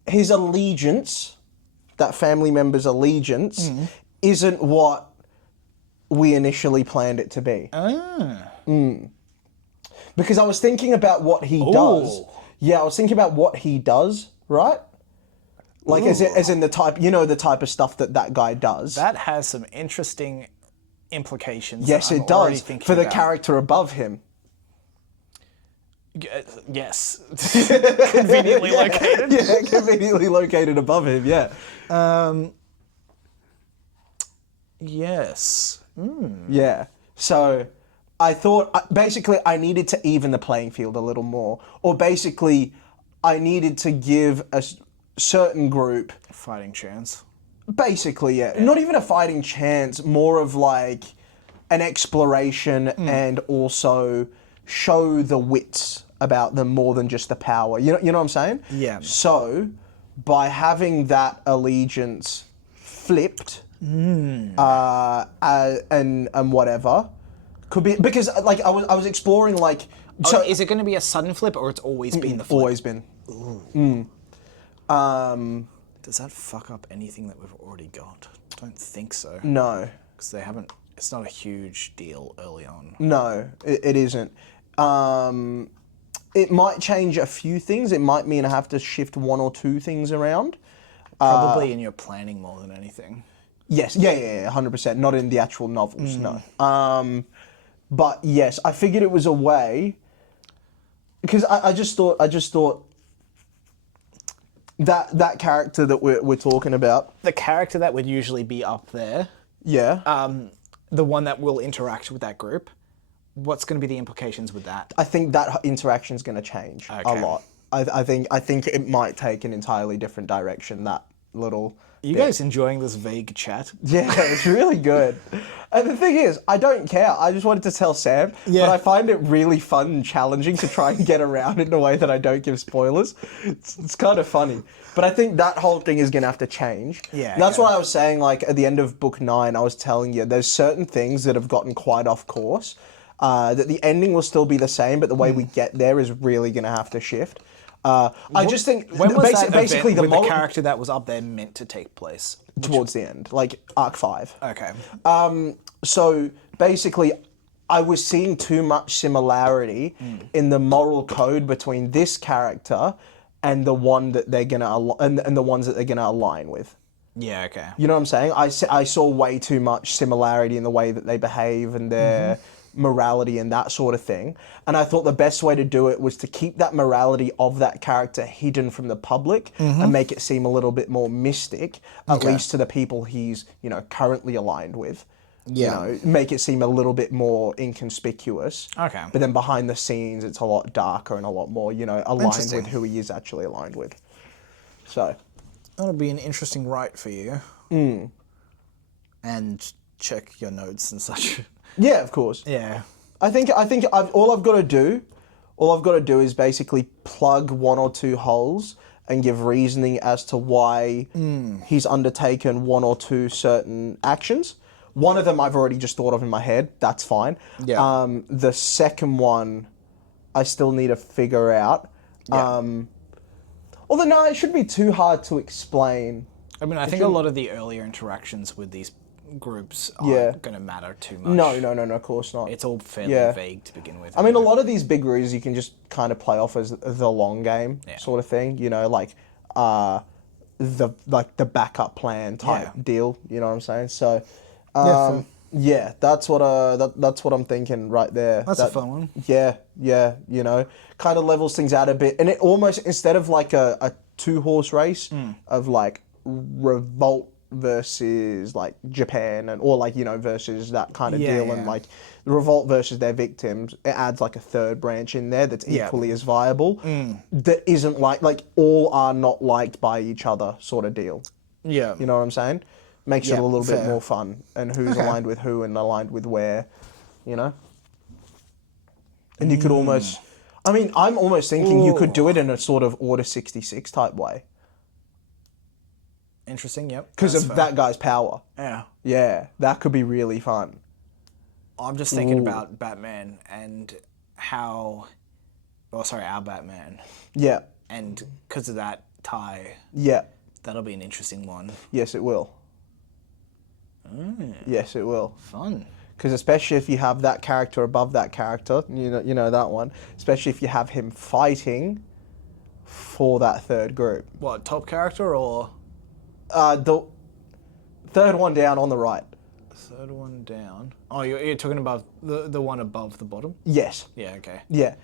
His allegiance, that family member's allegiance, isn't what we initially planned it to be. Because I was thinking about what he does. Yeah, I was thinking about what he does, right? Like as in the type, the type of stuff that guy does. That has some interesting implications. Yes, it does. For the character above him. Yes. Conveniently located. Yeah, conveniently located above him, yeah. Yes. Yeah. So I thought, basically, I needed to even the playing field a little more. Or basically, I needed to give a certain group... Fighting chance. Basically, yeah. Not even a fighting chance, more of like an exploration and also show the wits about them more than just the power. You know what I'm saying? Yeah. So, by having that allegiance flipped, and whatever, could be because like I was exploring like. So is it going to be a sudden flip or it's always been the flip? Always been. Does that fuck up anything that we've already got? I don't think so. No. Because they haven't. It's not a huge deal early on. No, it isn't. It might change a few things. It might mean I have to shift one or two things around. Probably in your planning more than anything. Yes, yeah, 100%. Not in the actual novels, no. But yes, I figured it was a way because I just thought that character that we're talking about, the character that would usually be up there, the one that will interact with that group. What's going to be the implications with that? I think that interaction is going to change a lot. I think it might take an entirely different direction. That little. You guys enjoying this vague chat? Yeah, it's really good. And the thing is, I don't care. I just wanted to tell Sam, but I find it really fun and challenging to try and get around in a way that I don't give spoilers. It's kind of funny. But I think that whole thing is going to have to change. Yeah. That's what I was saying, like, at the end of book 9, I was telling you, there's certain things that have gotten quite off course, that the ending will still be the same, but the way we get there is really going to have to shift. I just think when was that basically event with the character that was up there meant to take place towards the end, like arc 5. Okay. So basically, I was seeing too much similarity in the moral code between this character and the one that they're gonna and the ones that they're gonna align with. Yeah. Okay. You know what I'm saying? I saw way too much similarity in the way that they behave and their morality and that sort of thing. And I thought the best way to do it was to keep that morality of that character hidden from the public and make it seem a little bit more mystic, at least to the people he's, currently aligned with. Yeah. Make it seem a little bit more inconspicuous. Okay. But then behind the scenes, it's a lot darker and a lot more, aligned with who he is actually aligned with. So. That'll be an interesting write for you. And check your notes and such. Yeah, of course. Yeah. I think all I've got to do is basically plug one or two holes and give reasoning as to why he's undertaken one or two certain actions. One of them I've already just thought of in my head. That's fine. Yeah. The second one, I still need to figure out. Yeah. Although, no, it shouldn't be too hard to explain. I mean, I think a lot of the earlier interactions with these groups aren't going to matter too much. No, of course not. It's all fairly vague to begin with. I mean, a lot of these big routes you can just kind of play off as the long game sort of thing. You know, like the backup plan type deal. You know what I'm saying? So, that's what I'm thinking right there. That's a fun one. Yeah, you know, kind of levels things out a bit, and it almost, instead of like a 2-horse race of like Revolt versus like Japan or like, you know, versus that kind of deal, and like the Revolt versus their victims, it adds like a third branch in there that's equally as viable. That isn't like all are not liked by each other sort of deal. Yeah, you know what I'm saying? Makes it a little bit more fun, and who's aligned with who and aligned with where, you know. And you could almost, I mean, I'm almost thinking you could do it in a sort of Order 66 type way. Interesting, yep. Because of that guy's power. Yeah. Yeah, that could be really fun. I'm just thinking about Batman and how... Oh, sorry, our Batman. Yeah. And because of that tie... Yeah. That'll be an interesting one. Yes, it will. Yes, it will. Fun. Because especially if you have that character above that character, you know that one, especially if you have him fighting for that third group. What, top character or...? The third one down on the right. Third one down. Oh, you're talking about the one above the bottom? Yes. Yeah, okay. Yeah.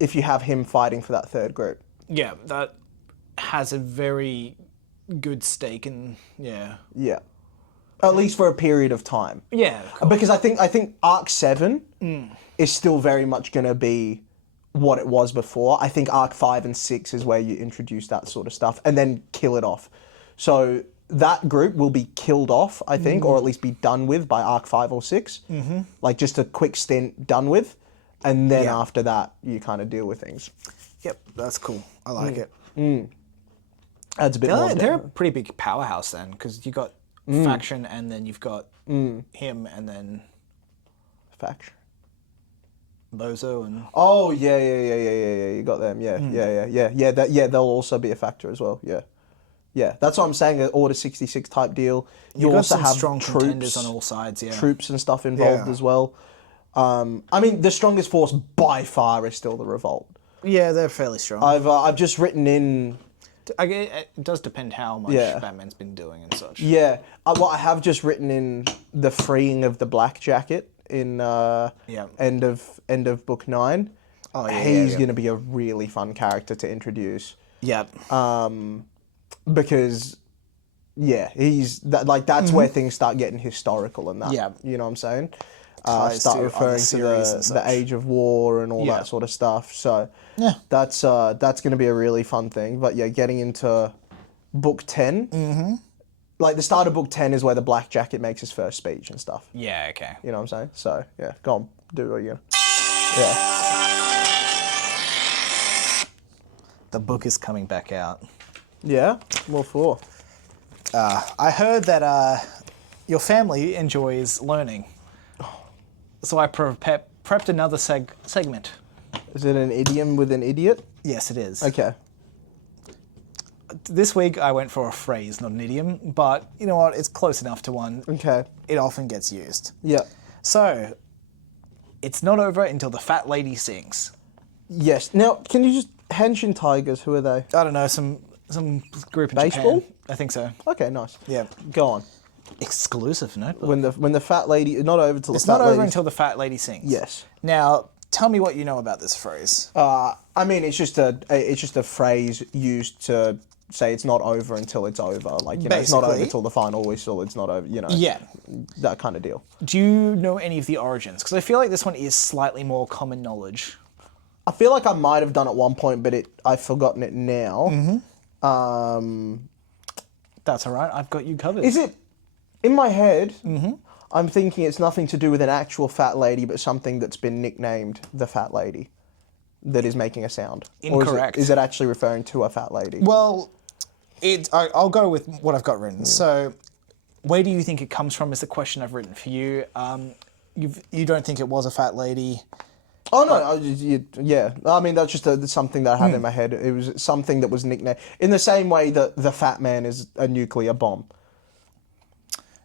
If you have him fighting for that third group. Yeah, that has a very good stake in, Yeah. At least for a period of time. Yeah, of course. Because I think Arc 7 is still very much going to be what it was before. I think Arc 5 and 6 is where you introduce that sort of stuff and then kill it off. So that group will be killed off, I think, or at least be done with by Arc 5 or 6. Like just a quick stint done with. And then after that, you kind of deal with things. Yep, that's cool. I like it. Adds a bit more. They're a pretty big powerhouse then, because you got Faction and then you've got him and then... Faction. Bozo and... Oh, yeah, you got them, yeah, they'll also be a factor as well, yeah. That's what I'm saying, an Order 66 type deal. You also have strong troops contenders on all sides, troops and stuff involved as well. I mean, the strongest force by far is still the Revolt. Yeah, they're fairly strong. I've just written in... It does depend how much Batman's been doing and such. Yeah, I have just written in the freeing of the Black Jacket in end of book 9. Oh yeah, he's going to be a really fun character to introduce. Yep. Because he's that's where things start getting historical and that. Yeah. You know what I'm saying? Start referring to the Age of War and all that sort of stuff. So that's going to be a really fun thing. But yeah, getting into book 10, like the start of book 10 is where the Black Jacket makes his first speech and stuff. Yeah, okay. You know what I'm saying? So yeah, go on, do it again. Yeah. The book is coming back out. Yeah? What for? I heard that your family enjoys learning. So I prepped another segment. Is it an idiom with an idiot? Yes, it is. Okay. This week I went for a phrase, not an idiom, but you know what? It's close enough to one. Okay. It often gets used. Yeah. So, it's not over until the fat lady sings. Yes. Now, can you just... Henshin Tigers, who are they? I don't know, some group in Baseball? Japan. I think so. Okay, nice. Yeah. Go on. Exclusive notebook. When the fat lady... Not over till the fat lady... It's not over until the fat lady sings. Yes. Now, tell me what you know about this phrase. I mean, it's just a phrase used to say it's not over until it's over. Like, you know, it's not over till the final whistle, it's not over, you know. Yeah. That kind of deal. Do you know any of the origins? Because I feel like this one is slightly more common knowledge. I feel like I might have done at one point, but I've forgotten it now. That's all right. I've got you covered. Is it in my head? Mm-hmm. I'm thinking it's nothing to do with an actual fat lady, but something that's been nicknamed the fat lady that is making a sound. Incorrect. Or is it actually referring to a fat lady? Well, I'll go with what I've got written. So, where do you think it comes from is the question I've written for you. You don't think it was a fat lady? Oh, no. Yeah. I mean, that's just something that I have in my head. It was something that was nicknamed in the same way that the fat man is a nuclear bomb.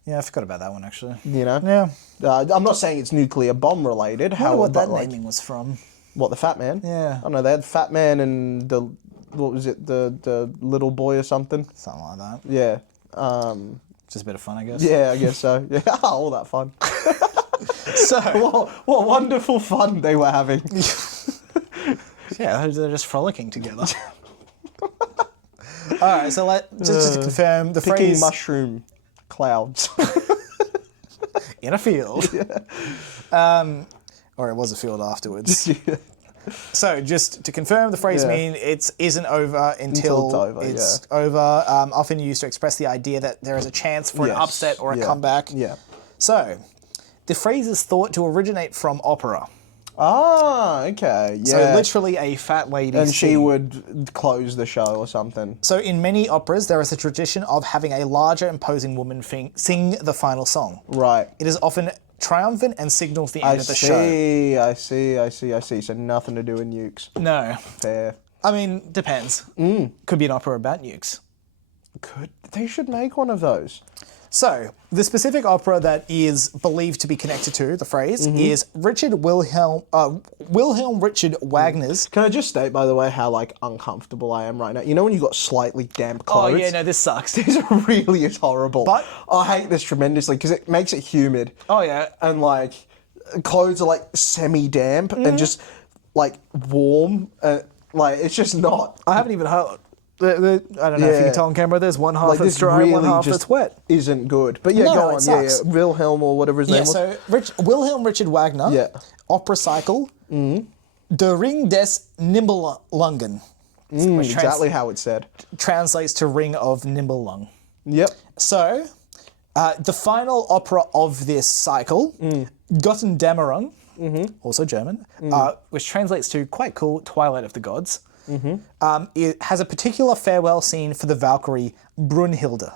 Yeah, I forgot about that one, actually. You know? Yeah. I'm not saying it's nuclear bomb related. I wonder what that naming was from. What, the fat man? Yeah. I don't know. They had fat man and what was it? The little boy or something? Something like that. Yeah. Just a bit of fun, I guess. Yeah, I guess so. Yeah, all that fun. So, what wonderful fun they were having. Yeah, they're just frolicking together. All right, so just to confirm, the Picking phrase mushroom clouds in a field. Yeah. Or it was a field afterwards. Yeah. So just to confirm, the phrase mean it isn't over until it's over. Often used to express the idea that there is a chance for an upset or a comeback. Yeah. So the phrase is thought to originate from opera. Ah, okay. Yeah. So literally a fat lady. And she would close the show or something. So in many operas, there is a tradition of having a larger, imposing woman sing the final song. Right. It is often triumphant and signals the end of the show. I see. So nothing to do with nukes. No. Fair. I mean, depends. Could be an opera about nukes. They should make one of those. So, the specific opera that is believed to be connected to the phrase is Wilhelm Richard Wagner's. Can I just state, by the way, how uncomfortable I am right now? You know when you got slightly damp clothes? Oh yeah, no, this sucks. This really is horrible. But I hate this tremendously because it makes it humid. Oh yeah. And clothes are semi-damp and just warm. It's just not. I haven't even heard. I don't know if you can tell on camera. There's one half that's dry, really one half that's wet. Isn't good. But yeah, go on. Sucks. Yeah. Wilhelm or whatever his name was. So Wilhelm Richard Wagner. Yeah. Opera cycle. Der Ring des Nibelungen. Which exactly how it's said. Translates to Ring of Nibelung. Yep. So, the final opera of this cycle, Götterdämmerung, also German, which translates to quite cool, Twilight of the Gods. It has a particular farewell scene for the Valkyrie Brunhilde,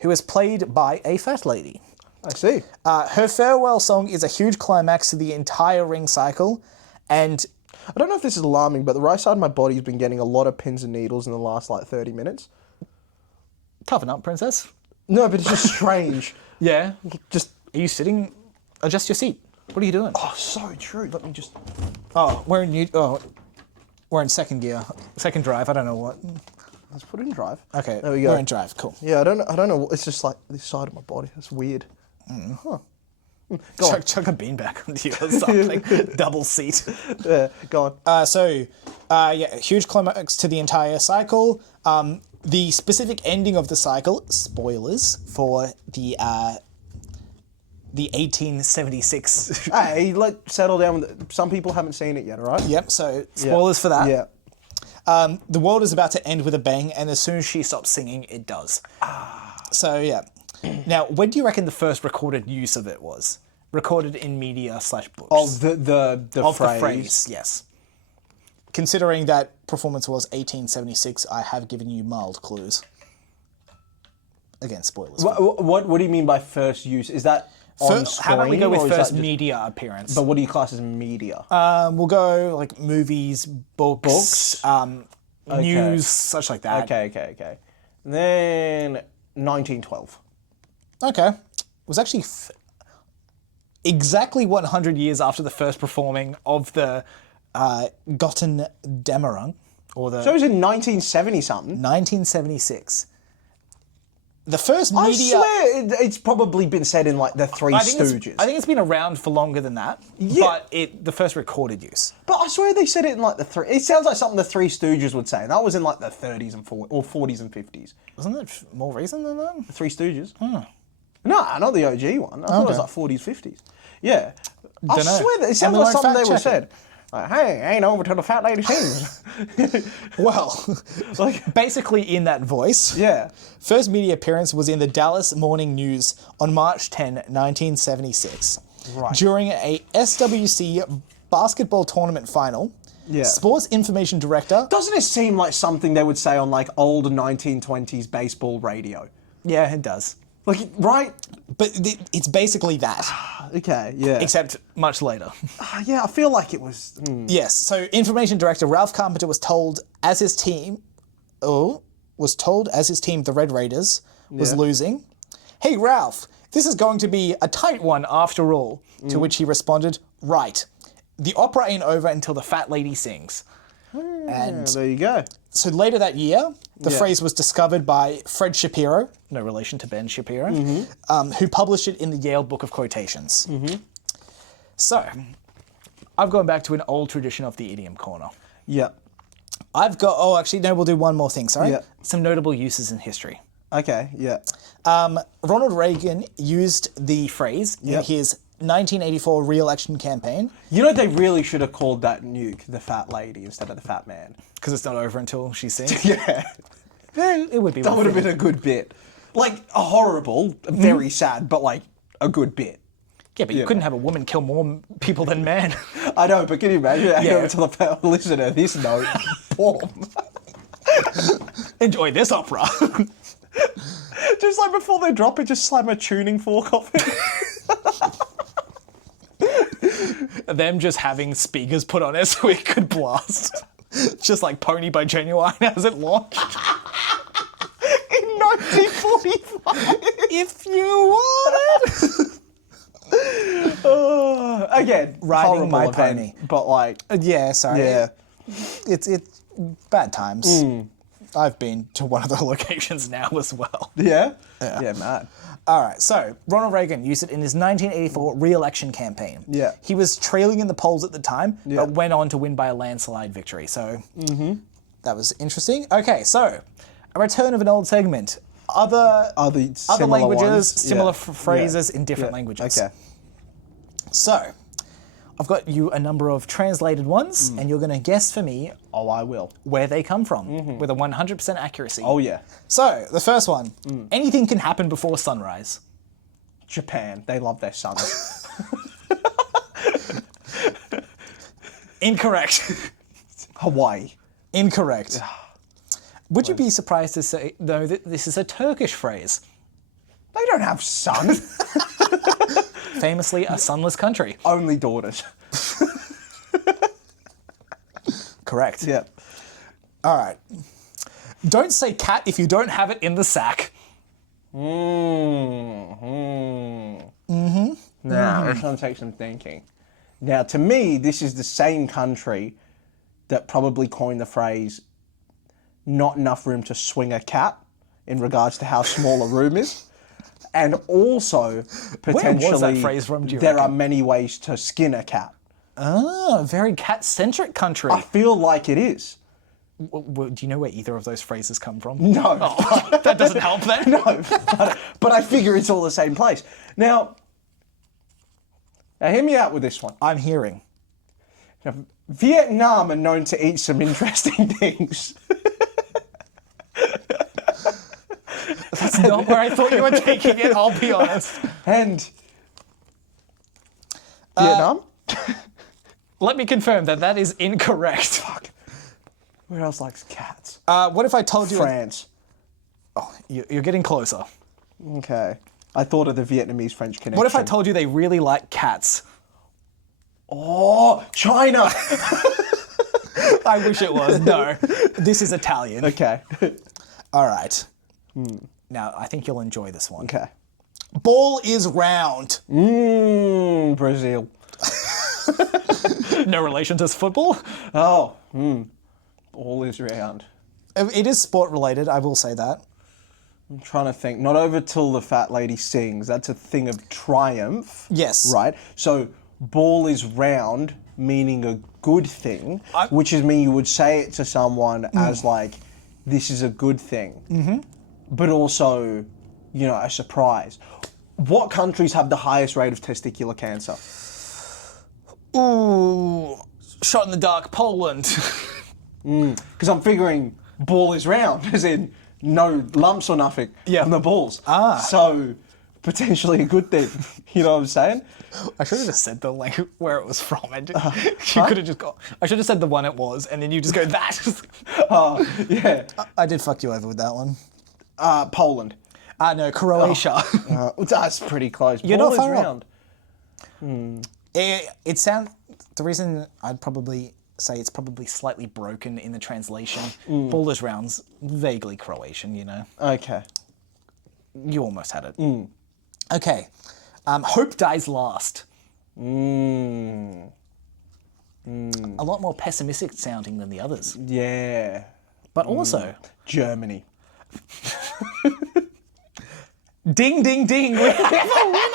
who is played by a fat lady. I see. Her farewell song is a huge climax to the entire ring cycle, and I don't know if this is alarming, but the right side of my body has been getting a lot of pins and needles in the last 30 minutes. Toughen up, princess. No, but it's just strange. Yeah. Are you sitting? Adjust your seat. What are you doing? Oh, so true. Let me just. Oh, we're in second gear, second drive. I don't know what. Let's put it in drive. Okay, there we go. We're in drive. Cool. Yeah, I don't know. It's just this side of my body. That's weird. Huh. Chuck a beanbag onto you or something. Double seat. Yeah, go on. Huge climax to the entire cycle. The specific ending of the cycle, spoilers for the 1876. Hey, settle down. Some people haven't seen it yet, all right? Yep, so spoilers for that. Yeah. The world is about to end with a bang, and as soon as she stops singing, it does. So, yeah. Now, when do you reckon the first recorded use of it was? Recorded in media /books. Oh, the phrase, yes. Considering that performance was 1876, I have given you mild clues. Again, spoilers. What do you mean by first use? Is that on screen? How about we go with first media appearance? But what do you class as media? We'll go movies, books, news, such like that. Okay. Then 1912. Okay. It was actually exactly 100 years after the first performing of the Götterdämmerung. So it was in 1970 something? 1976. The first media... I swear it's probably been said in the Three Stooges. I think it's been around for longer than that. Yeah. But the first recorded use. But I swear they said it in the Three... It sounds like something the Three Stooges would say. And that was in the 30s and 40s, or 40s and 50s. Wasn't it more recent than that? The Three Stooges? No, not the OG one. I thought it was 40s, 50s. Yeah. I swear that it sounds like something they would have said. Hey, ain't over till the fat lady sings. Well, basically in that voice. Yeah. First media appearance was in the Dallas Morning News on March 10, 1976. Right. During a SWC basketball tournament final. Yeah. Sports information director. Doesn't it seem like something they would say on like old 1920s baseball radio? Yeah, it does. Like, right? But it's basically that. Okay, yeah. Except much later. Yeah, I feel like it was... Yes, so information director Ralph Carpenter was told as his team, the Red Raiders, was losing, "Hey Ralph, this is going to be a tight one after all." To which he responded, "Right. The opera ain't over until the fat lady sings." And there you go. so later that year, the phrase was discovered by Fred Shapiro, no relation to Ben Shapiro, who published it in the Yale Book of Quotations. So, I've gone back to an old tradition of the idiom corner. Yeah. We'll do one more thing, sorry. Yeah. Some notable uses in history. Okay, yeah. Ronald Reagan used the phrase in his 1984 re-election campaign. You know, they really should have called that nuke the fat lady instead of the fat man. Because it's not over until she sings. Yeah. It would be. That would have been a good bit. Like, a horrible, very sad, but like, a good bit. Yeah, but you couldn't have a woman kill more people than men. I know, but can you imagine? I go to the listener this note. Boom. Enjoy this opera. Just like before they drop it, just slam a tuning fork off it. Them just having speakers put on it so it could blast. Just like Pony by Genuine as it launched. In 1945. If you want it. Again, Riding my event, pony. But like... Yeah, sorry. Yeah. It's bad times. I've been to one of the locations now as well. Yeah? Yeah, mad. All right, so Ronald Reagan used it in his 1984 re-election campaign. Yeah. He was trailing in the polls at the time, but went on to win by a landslide victory. So that was interesting. Okay, so a return of an old segment. Other languages, similar phrases in different languages. Okay. So I've got you a number of translated ones, and you're going to guess for me. Oh, I will. Where they come from with a 100% accuracy. Oh, yeah. So, the first one. Anything can happen before sunrise. Japan. They love their suns. Incorrect. Hawaii. Incorrect. Would you be surprised to say, though, that this is a Turkish phrase? They don't have sun. Famously a sunless country. Only daughters. Correct. Yeah. All right. Don't say cat if you don't have it in the sack. Now, this one takes some thinking. Now, to me, this is the same country that probably coined the phrase, not enough room to swing a cat, in regards to how small a room is. And also, potentially, Where was that phrase from, do you there reckon? are many ways to skin a cat. Ah, very cat-centric country. I feel like it is. Do you know where either of those phrases come from? No. Oh, that doesn't help then. No, but I figure it's all the same place. Now, hear me out with this one. I'm hearing. Now, Vietnam are known to eat some interesting things. That's not where I thought you were taking it, I'll be honest. And Vietnam? Let me confirm that is incorrect. Fuck. Where else likes cats? What if I told you... France. Oh, you're getting closer. Okay. I thought of the Vietnamese-French connection. What if I told you they really like cats? Oh, China! I wish it was. No. This is Italian. Okay. All right. Now, I think you'll enjoy this one. Okay. Ball is round. Brazil. No relation to football? Oh, Ball is round. It is sport-related, I will say that. I'm trying to think. Not over till the fat lady sings. That's a thing of triumph. Yes. Right? So, ball is round, meaning a good thing, which is mean you would say it to someone as like, this is a good thing. But also, you know, a surprise. What countries have the highest rate of testicular cancer? Ooh. Shot in the dark, Poland. Because I'm figuring ball is round, as in no lumps or nothing on the balls. So potentially a good thing. You know what I'm saying? I should have just said the where it was from. You could have just got. I should have said the one it was, and then you just go that. Yeah. I did fuck you over with that one. Poland. No, Croatia. That's pretty close. You're ball not far is off. round. It sounds. The reason I'd probably say it's probably slightly broken in the translation. Ball is round's vaguely Croatian, you know. Okay. You almost had it. Okay. Hope dies last. A lot more pessimistic sounding than the others. Yeah. But also... Germany. Ding, ding, ding. We have a winner.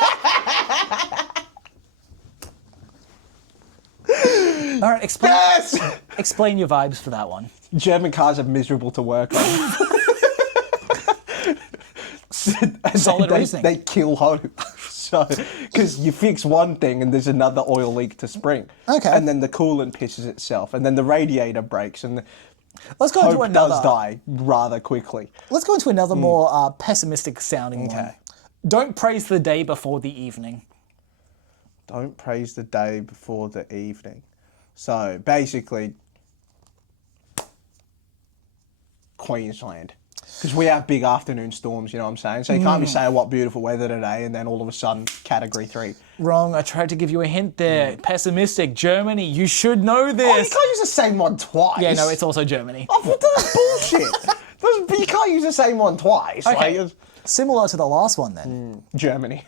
All right, explain your vibes for that one. German cars are miserable to work on. Solid reasoning. They kill hope. So, because you fix one thing and there's another oil leak to spring. Okay. And then the coolant pisses itself, and then the radiator breaks, and Let's go into hope another. does die rather quickly. Let's go into another more pessimistic sounding one. Okay. Don't praise the day before the evening. Don't praise the day before the evening. So basically, Queensland. Because we have big afternoon storms, you know what I'm saying? So you can't be saying, what beautiful weather today, and then all of a sudden, category 3. Wrong. I tried to give you a hint there. Pessimistic. Germany. You should know Oh, you this. can't use the same one twice. Yeah, no, it's also Germany. Oh, but that's bullshit. You can't use the same one twice. Okay. Like, Similar to the last one then. Germany.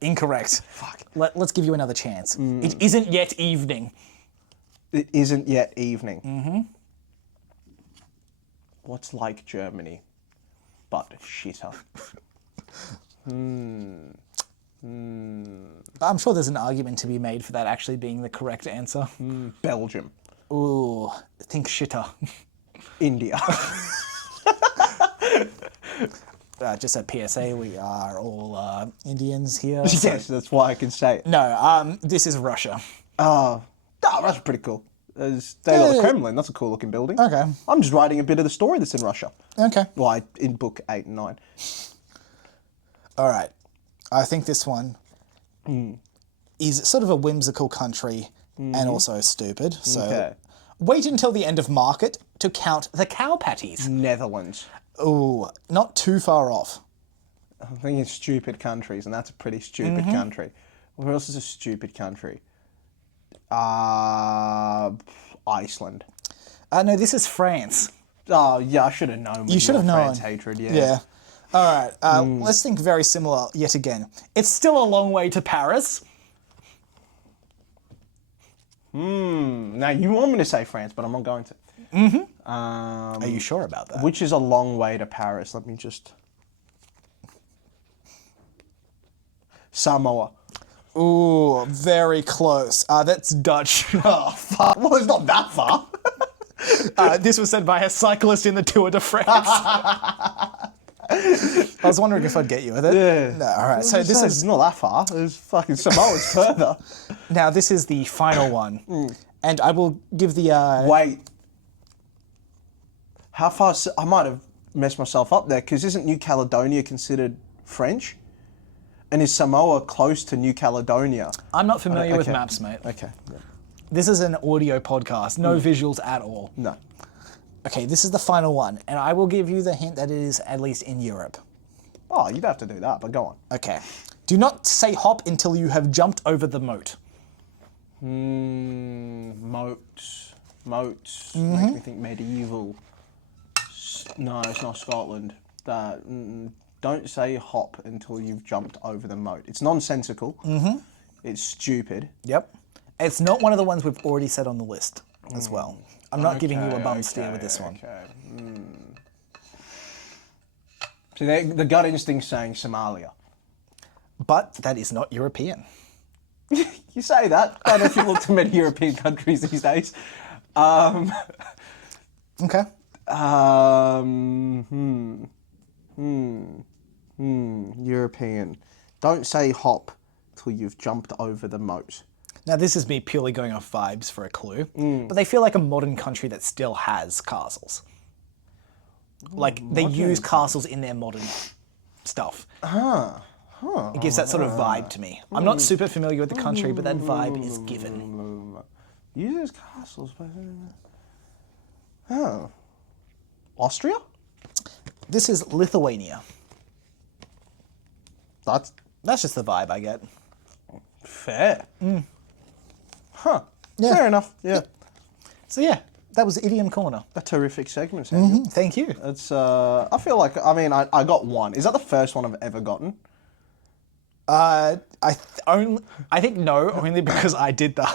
Incorrect. Fuck. Let's give you another chance. It isn't yet evening. It isn't yet evening. What's like Germany, but shitter? I'm sure there's an argument to be made for that actually being the correct answer. Belgium. Ooh, think shitter. India. Just a PSA, we are all Indians here. Yes, that's why I can say it. No, this is Russia. Oh, that's pretty cool. They got the Kremlin. That's a cool looking building. Okay. I'm just writing a bit of the story that's in Russia. Okay. Well, in book 8 and 9. All right. I think this one is sort of a whimsical country and also stupid. So wait until the end of market to count the cow patties. Netherlands. Ooh, not too far off. I'm thinking stupid countries, and that's a pretty stupid country. Where else is a stupid country? Iceland. No, this is France. Oh, yeah, I should have known. You should have known. France hatred, yeah. Yeah. All right. Let's think very similar yet again. It's still a long way to Paris. Now, you want me to say France, but I'm not going to. Are you sure about that? Which is a long way to Paris. Let me just... Samoa. Ooh, very close. That's Dutch. Oh, fuck. Well, it's not that far. This was said by a cyclist in the Tour de France. I was wondering if I'd get you with it. Yeah. No, all right. So this is not that far. It's fucking Samoa's further. now. This is the final one, and I will give the. Wait. How far? I might have messed myself up there, because isn't New Caledonia considered French? And is Samoa close to New Caledonia? I'm not familiar with maps, mate. Okay. Yeah. This is an audio podcast, no visuals at all. No. Okay, this is the final one, and I will give you the hint that it is at least in Europe. Oh, you'd have to do that, but go on. Okay. Do not say hop until you have jumped over the moat. Moats. Makes me think medieval. No, it's not Scotland. Don't say hop until you've jumped over the moat. It's nonsensical. It's stupid. Yep. It's not one of the ones we've already said on the list as well. I'm not giving you a bum steer with this one. So the gut instinct's saying Somalia. But that is not European. You say that. I don't know if you look to many European countries these days. Okay. European. Don't say hop till you've jumped over the moat. Now, this is me purely going off vibes for a clue, but they feel like a modern country that still has castles. Like, they use castles in their modern stuff. It gives that sort of vibe to me. I'm not super familiar with the country, but that vibe is given. Uses castles. Oh. Austria? This is Lithuania. That's just the vibe I get. fair. Huh. Yeah. Fair enough. Yeah. So yeah, that was Idiom Corner. A terrific segment, Samuel. Thank you. It's I feel like I got one. Is that the first one I've ever gotten? I think no, only because I did the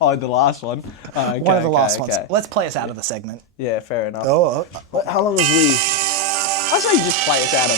Oh, the last one. Okay, one of the last ones. okay. Let's play us out of the segment. Yeah, fair enough. Oh, How long have we? I say you just play us out of it.